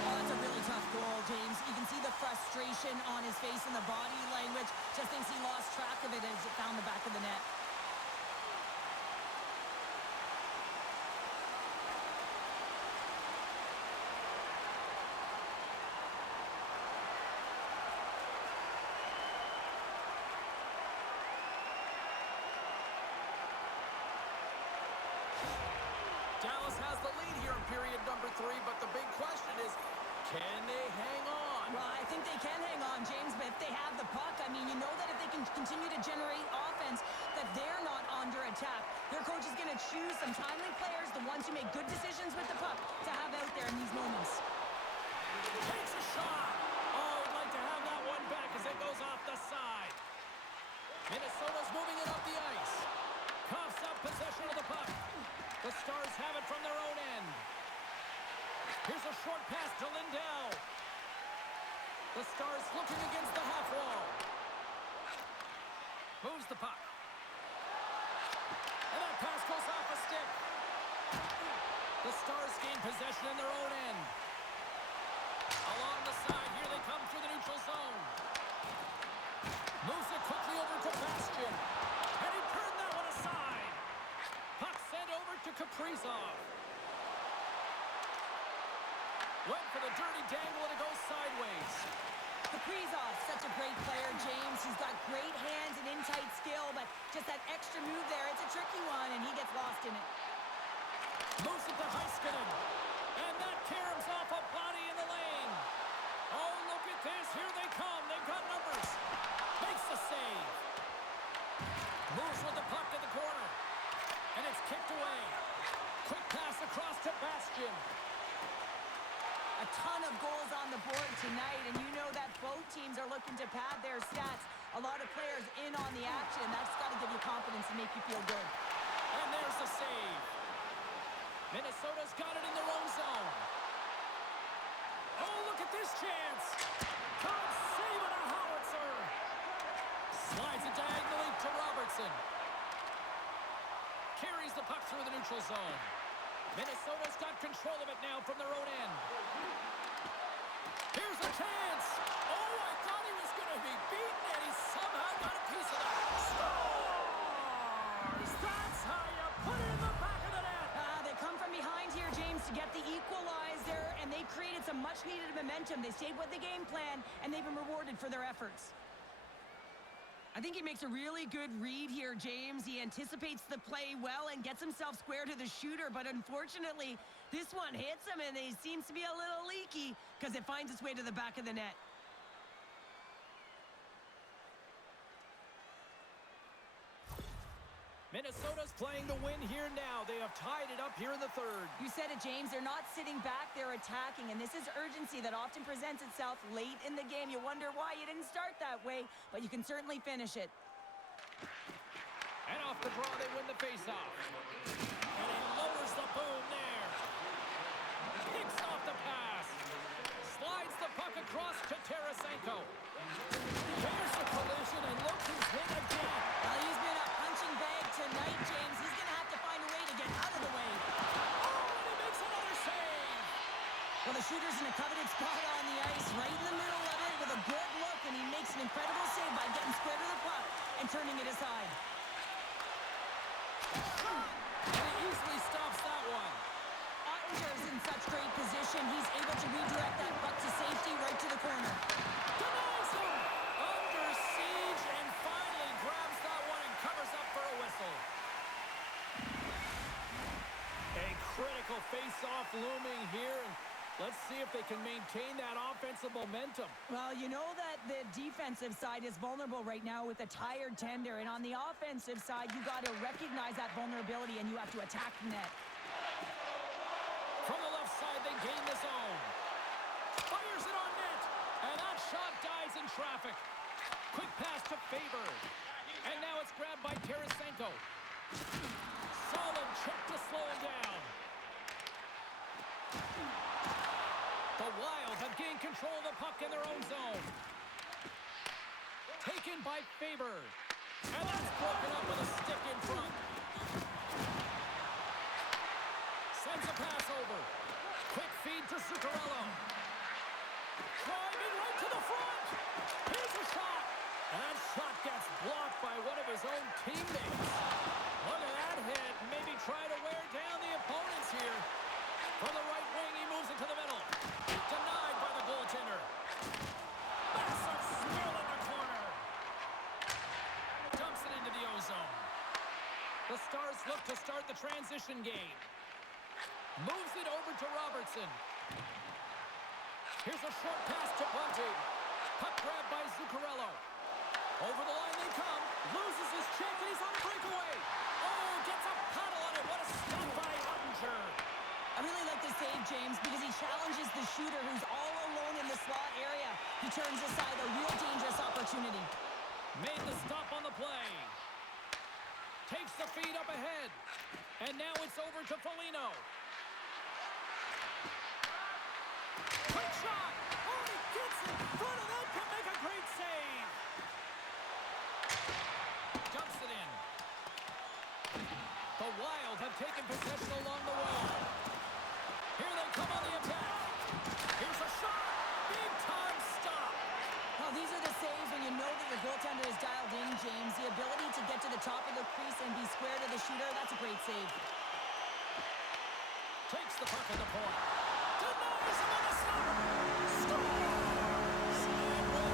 Oh, that's a really tough goal, James. You can see the frustration on his face and the body language. Just thinks he lost track of it as it found the back of the net. Dallas has the lead here in period number 3, but the big question is, can they hang on? Well, I think they can hang on, James, but if they have the puck, I mean, you know that if they can continue to generate offense, that they're not under attack. Their coach is going to choose some timely players, the ones who make good decisions with the puck, to have out there in these moments. Takes a shot. Oh, I'd like to have that one back as it goes off the side. Minnesota's moving it up the ice. Coughs up possession of the puck. The Stars have it from their own end. Here's a short pass to Lindell. The Stars looking against the half wall. Moves the puck. And that pass goes off a stick. The Stars gain possession in their own end. Along the side, here they come through the neutral zone. Moves it quickly over to Bastian. And he turned that one aside. Puck sent over to Kaprizov. Went for the dirty dangle and it goes sideways. Kaprizov, such a great player, James. He's got great hands and in-tight skill, but just that extra move there, it's a tricky one, and he gets lost in it. Moves it to Heiskanen. And that caroms off a body in the lane. Oh, look at this. Here they come. They've got numbers. Makes the save. Moves with the puck to the corner. And it's kicked away. Quick pass across to Bastian. A ton of goals on the board tonight, and you know that both teams are looking to pad their stats. A lot of players in on the action. That's got to give you confidence and make you feel good. And there's the save. Minnesota's got it in their own zone. Oh, look at this chance. Can't save it, a howitzer. Slides it diagonally to Robertson. Carries the puck through the neutral zone. Minnesota's got control of it now from their own end. Here's a chance. Oh, I thought he was going to be beaten, and he somehow got a piece of that. Scores! That's how you put it in the back of the net. They come from behind here, James, to get the equalizer, and they created some much-needed momentum. They stayed with the game plan, and they've been rewarded for their efforts. I think he makes a really good read here, James. He anticipates the play well and gets himself square to the shooter, but unfortunately, this one hits him, and he seems to be a little leaky because it finds its way to the back of the net. Minnesota's playing to win here now. They have tied it up here in the third. You said it, James. They're not sitting back. They're attacking, and this is urgency that often presents itself late in the game. You wonder why you didn't start that way, but you can certainly finish it. And off the draw, they win the faceoff. And he lowers the boom there. Picks off the pass. Slides the puck across to Tarasenko. There's a collision, and look who's hit again. Well, he's been a punching bag tonight, James. He's going to have to find a way to get out of the way. Oh, and he makes another save. Well, the shooter's in a coveted spot on the ice, right in the middle of it with a good look, and he makes an incredible save by getting square to the puck and turning it aside. And he easily stops that one. Ottinger's in such great position. He's able to redirect that puck to safety right to the corner. Denies him. Under siege, and finally grabs that one and covers up for a whistle. A critical face-off looming here, and let's see if they can maintain that offensive momentum. Well, you know that the defensive side is vulnerable right now with a tired tender, and on the offensive side, you got to recognize that vulnerability, and you have to attack the net. From the left side, they gain the zone. Fires it on net, and that shot dies in traffic. Quick pass to Faber, and now it's grabbed by Tarasenko. Solid check to slow him down. The Wild have gained control of the puck in their own zone. Taken by Faber, and that's broken up with a stick in front. Sends a pass over. Quick feed to Zuccarello. Driving right to the front. Here's a shot. And that shot gets blocked by one of his own teammates. Look at that hit. Maybe try to wear down the opponents here. From the right wing, he moves it to the middle. Denied by the goaltender. Massive spill in the corner. Dumps it into the ozone. The Stars look to start the transition game. Moves it over to Robertson. Here's a short pass to Bunting. Puck grab by Zuccarello. Over the line they come. Loses his check, and he's on a breakaway. Oh, gets a paddle on it. What a stop by Ottinger. I really like this save, James, because he challenges the shooter who's all alone in the slot area. He turns aside a real dangerous opportunity. Made the stop on the play. Takes the feed up ahead. And now it's over to Foligno. Quick shot! Oh, he gets in front of that to make a great save! Dumps it in. The Wild have taken possession along the wall. Here they come on the attack. Here's a shot! Big time stop! Well, these are the saves when you know that your goaltender is dialed in, James. The ability to get to the top of the crease and be square to the shooter, that's a great save. Takes the puck at the point. Denies him on the stop. Scores! And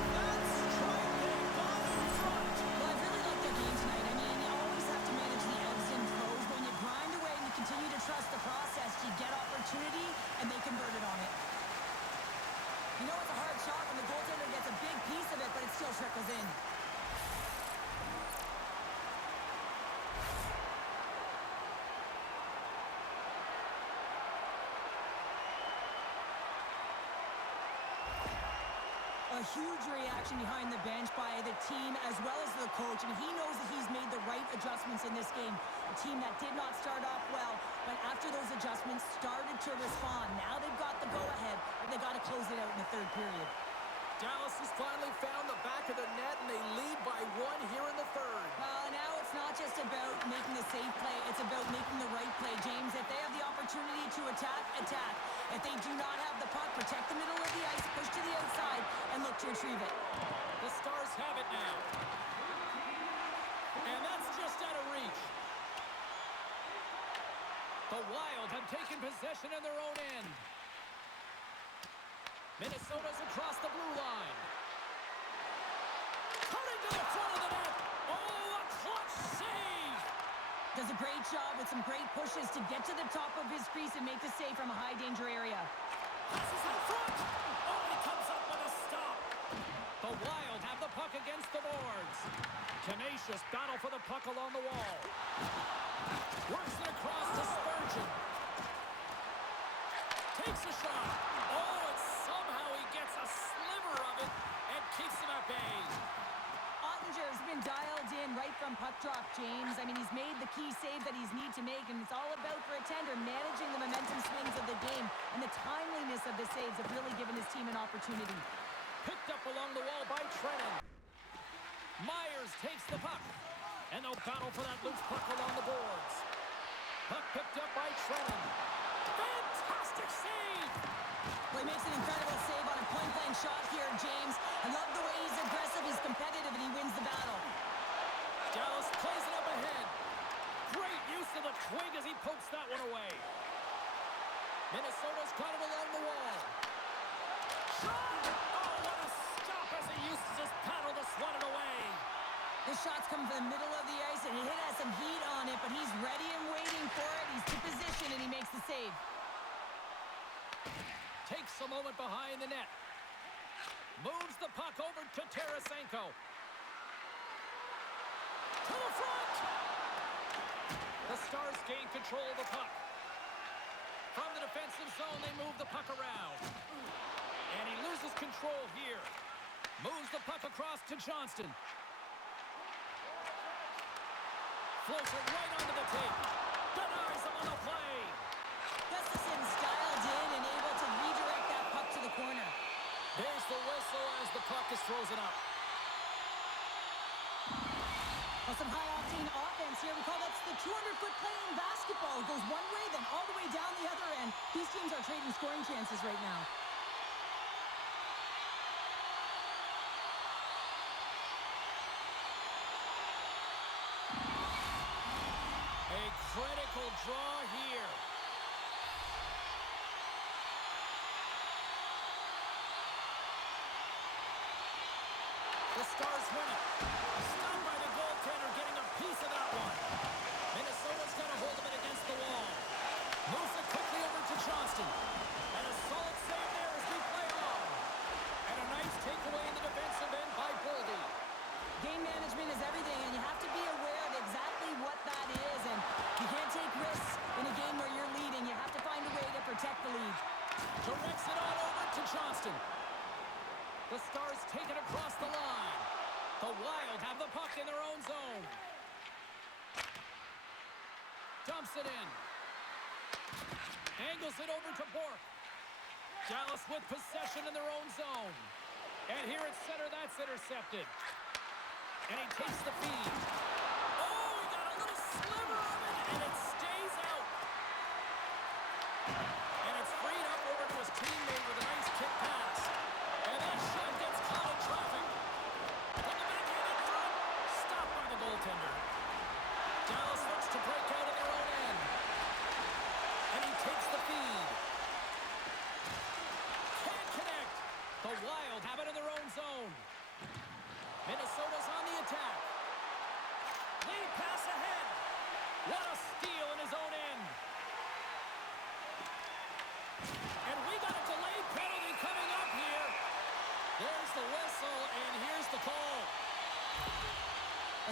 huge reaction behind the bench by the team as well as the coach, and he knows that he's made the right adjustments in this game. A team that did not start off well, but after those adjustments started to respond. Now they've got the go-ahead, and they got to close it out in the third period. Dallas has finally found the back of the net, and they lead by 1 here in the third. Now it's not just about making the safe play. It's about making the right play, James. If they have the opportunity to attack, attack. If they do not have the puck, protect the middle of the ice, push to the outside, and look to retrieve it. The Stars have it now. And that's just out of reach. The Wild have taken possession in their own end. Minnesota's across the blue line. Cutting to the front of the net. Oh, a clutch save! Does a great job with some great pushes to get to the top of his crease and make the save from a high-danger area. Passes in front. Oh, he comes up with a stop. The Wild have the puck against the boards. Tenacious battle for the puck along the wall. Works it across to Spurgeon. Takes a shot. Oh, and somehow he gets a sliver of it and keeps him at bay. Ottinger's been dialed in right from puck drop, James. I mean, he's made the key save that he's need to make, and it's all about, for a tender, managing the momentum swings of the game, and the timeliness of the saves have really given his team an opportunity. Picked up along the wall by Trennan. Myers takes the puck, and they'll battle for that loose puck along the boards. Puck picked up by Trennan. Fantastic save! Well, he makes an incredible save on a point-blank shot here, James. I love the way he's aggressive, he's competitive, and he wins the battle. Dallas plays it up ahead. Great use of the twig as he pokes that one away. Minnesota's got it along the wall. Shot! Oh, what a stop as he uses his paddle to swat it away. This shot's coming from the middle of the ice, and it has some heat on it, but he's ready and waiting for it. He's to position, and he makes the save. Takes a moment behind the net. Moves the puck over to Tarasenko. To the front! The Stars gain control of the puck. From the defensive zone, they move the puck around. And he loses control here. Moves the puck across to Johnston. Floats it right onto the tape. Denies him on the play. Gustafson's dialed in and able to redirect that puck to the corner. There's the whistle as the puck is frozen up. Well, some high-octane offense here. We call that the 200-foot play in basketball. It goes one way, then all the way down the other end. These teams are trading scoring chances right now. A critical draw here. The Stars win it. Stopped by the goaltender, getting a piece of that one. Minnesota's got a hold of it against the wall. Moves it quickly over to Johnston. And a solid save there as we play on. And a nice takeaway in the defensive end by Boldy. Game management is everything, and you have to be aware of exactly what that is. And you can't take risks in a game where you're leading. You have to find a way to protect the lead. Directs it on over to Johnston. The Stars take it across the line. The Wild have the puck in their own zone. Dumps it in. Angles it over to Bourque. Dallas with possession in their own zone. And here at center, that's intercepted. And he takes the feed. Oh, he got a little sliver of it, and it stays out. And it's freed up over to his teammate with a nice kick pass. And that shot gets caught in traffic. Put the backhand in front. Stopped by the goaltender. Dallas looks to break out of their own end. And he takes the feed. Can't connect. The Wild have it in their own zone. Minnesota's on the attack. Lead pass ahead. What a steal in his own end. And we got a delayed penalty coming up here. There's the whistle, and here's the call.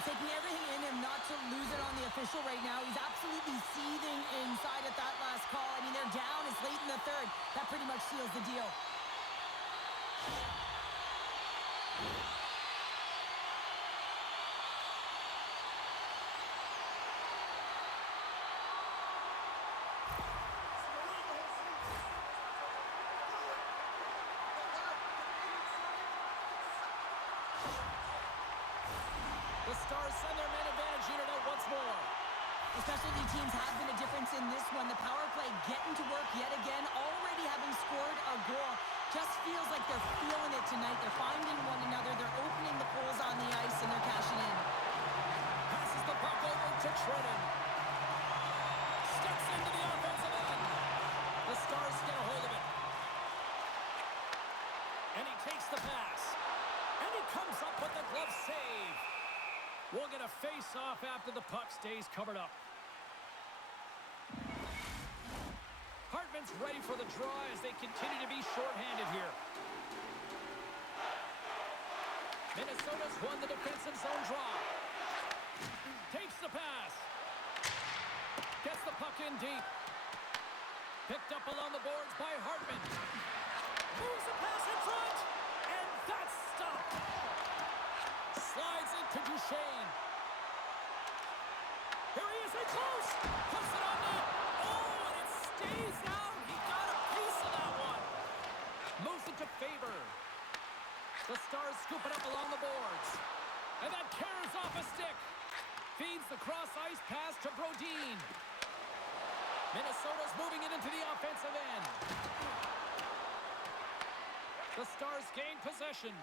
Taking everything in him not to lose it on the official right now. He's absolutely seething inside at that last call. I mean, they're down. It's late in the third. That pretty much seals the deal. The Stars send their man advantage unit out once more. Specialty teams have been a difference in this one. The power play getting to work yet again, already having scored a goal. Just feels like they're feeling it tonight. They're finding one another. They're opening the holes on the ice, and they're cashing in. Passes the puck over to Trenton. Steps into the offensive end. The Stars get a hold of it. And he takes the pass. And he comes up with the glove save. We'll get a face-off after the puck stays covered up. Hartman's ready for the draw as they continue to be shorthanded here. Minnesota's won the defensive zone draw. Takes the pass. Gets the puck in deep. Picked up along the boards by Hartman. Moves the pass in front. And that's stopped. Slides into Duchesne. Here he is in close. Puts it on net. Oh, and it stays out. He got a piece of that one. Moves it to Faber. The Stars scoop it up along the boards. And that carries off a stick. Feeds the cross-ice pass to Brodin. Minnesota's moving it into the offensive end. The Stars gain possession.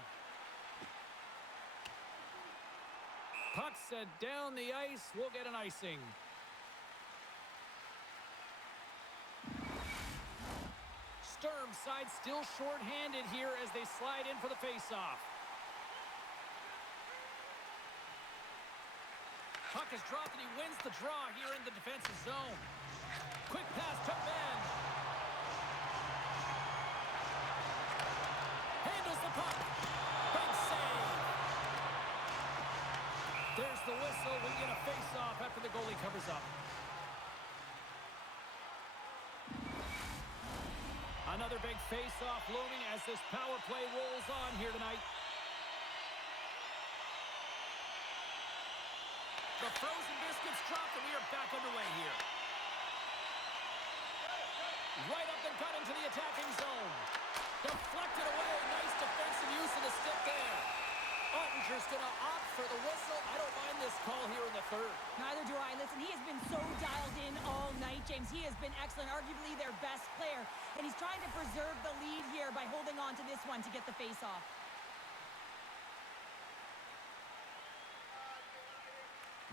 Puck set down the ice. We'll get an icing. Sturm side still short-handed here as they slide in for the face-off. Puck is dropped and he wins the draw here in the defensive zone. Quick pass to Ben. Handles the puck. Big save. There's the whistle. We get a face-off after the goalie covers up. Another big face-off looming as this power play rolls on here tonight. The frozen biscuits dropped and we are back underway here. Right up the gut into the attacking zone. Deflected away. Nice defensive use of the stick there. Ottinger's going to opt for the whistle. I don't mind this call here in the third. Neither do I. Listen, he has been so dialed in all night, James. He has been excellent, arguably their best player. And he's trying to preserve the lead here by holding on to this one to get the face-off.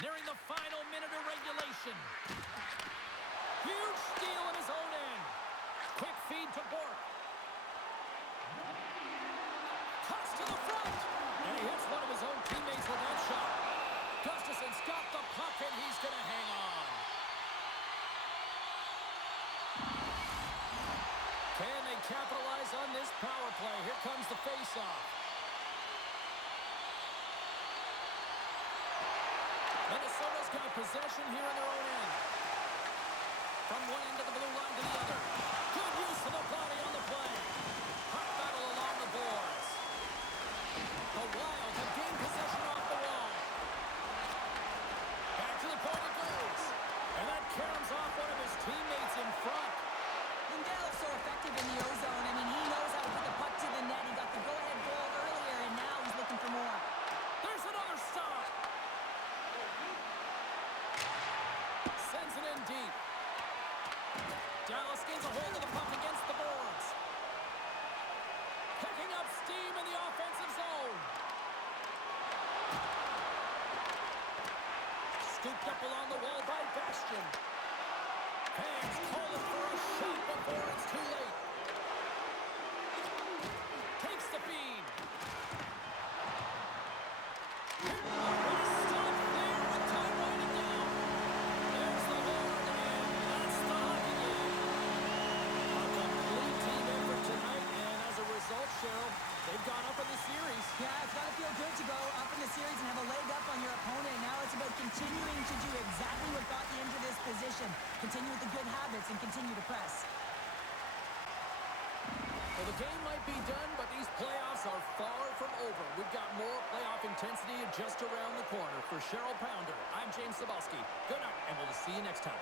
Nearing the final minute of regulation. Huge steal in his own end. Quick feed to Bork. Cuts to the front. And he hits one of his own teammates with that shot. Gustafson's got the puck and he's going to hang on. Can they capitalize on this power play? Here comes the face-off. Minnesota's got possession here in their own end. From one end of the blue line to the other. Good use of the body on the play. Puck battle along the boards. The Wild have gained possession off the wall. Back to the point it goes. And that caroms off one of his teammates in front. Lindell's so effective in the O-zone. I mean, he knows how to put the puck to the net. He got the go-ahead goal earlier, and now he's looking for more. There's another stop. Sends it in deep. Dallas gains a hold of the puck against the boards. Picking up steam in the offensive zone. Scooped up along the wall by Bastian. Fans calling for a shot before it's too late. Takes the feed. Stop there with time winding down. There's the Lord, and that's the hockey game. A complete team effort tonight, and as a result, Cheryl, they've gone up in the series. Yeah, it's got to feel good to go up in the series and have a leg up on your opponent. Now it's about continuing to do exactly what got you into this position. Continue with the good habits and continue to press. Well, the game might be done, but these playoffs are far from over. We've got more playoff intensity just around the corner. For Cheryl Pounder, I'm James Cebulski. Good night, and we'll see you next time.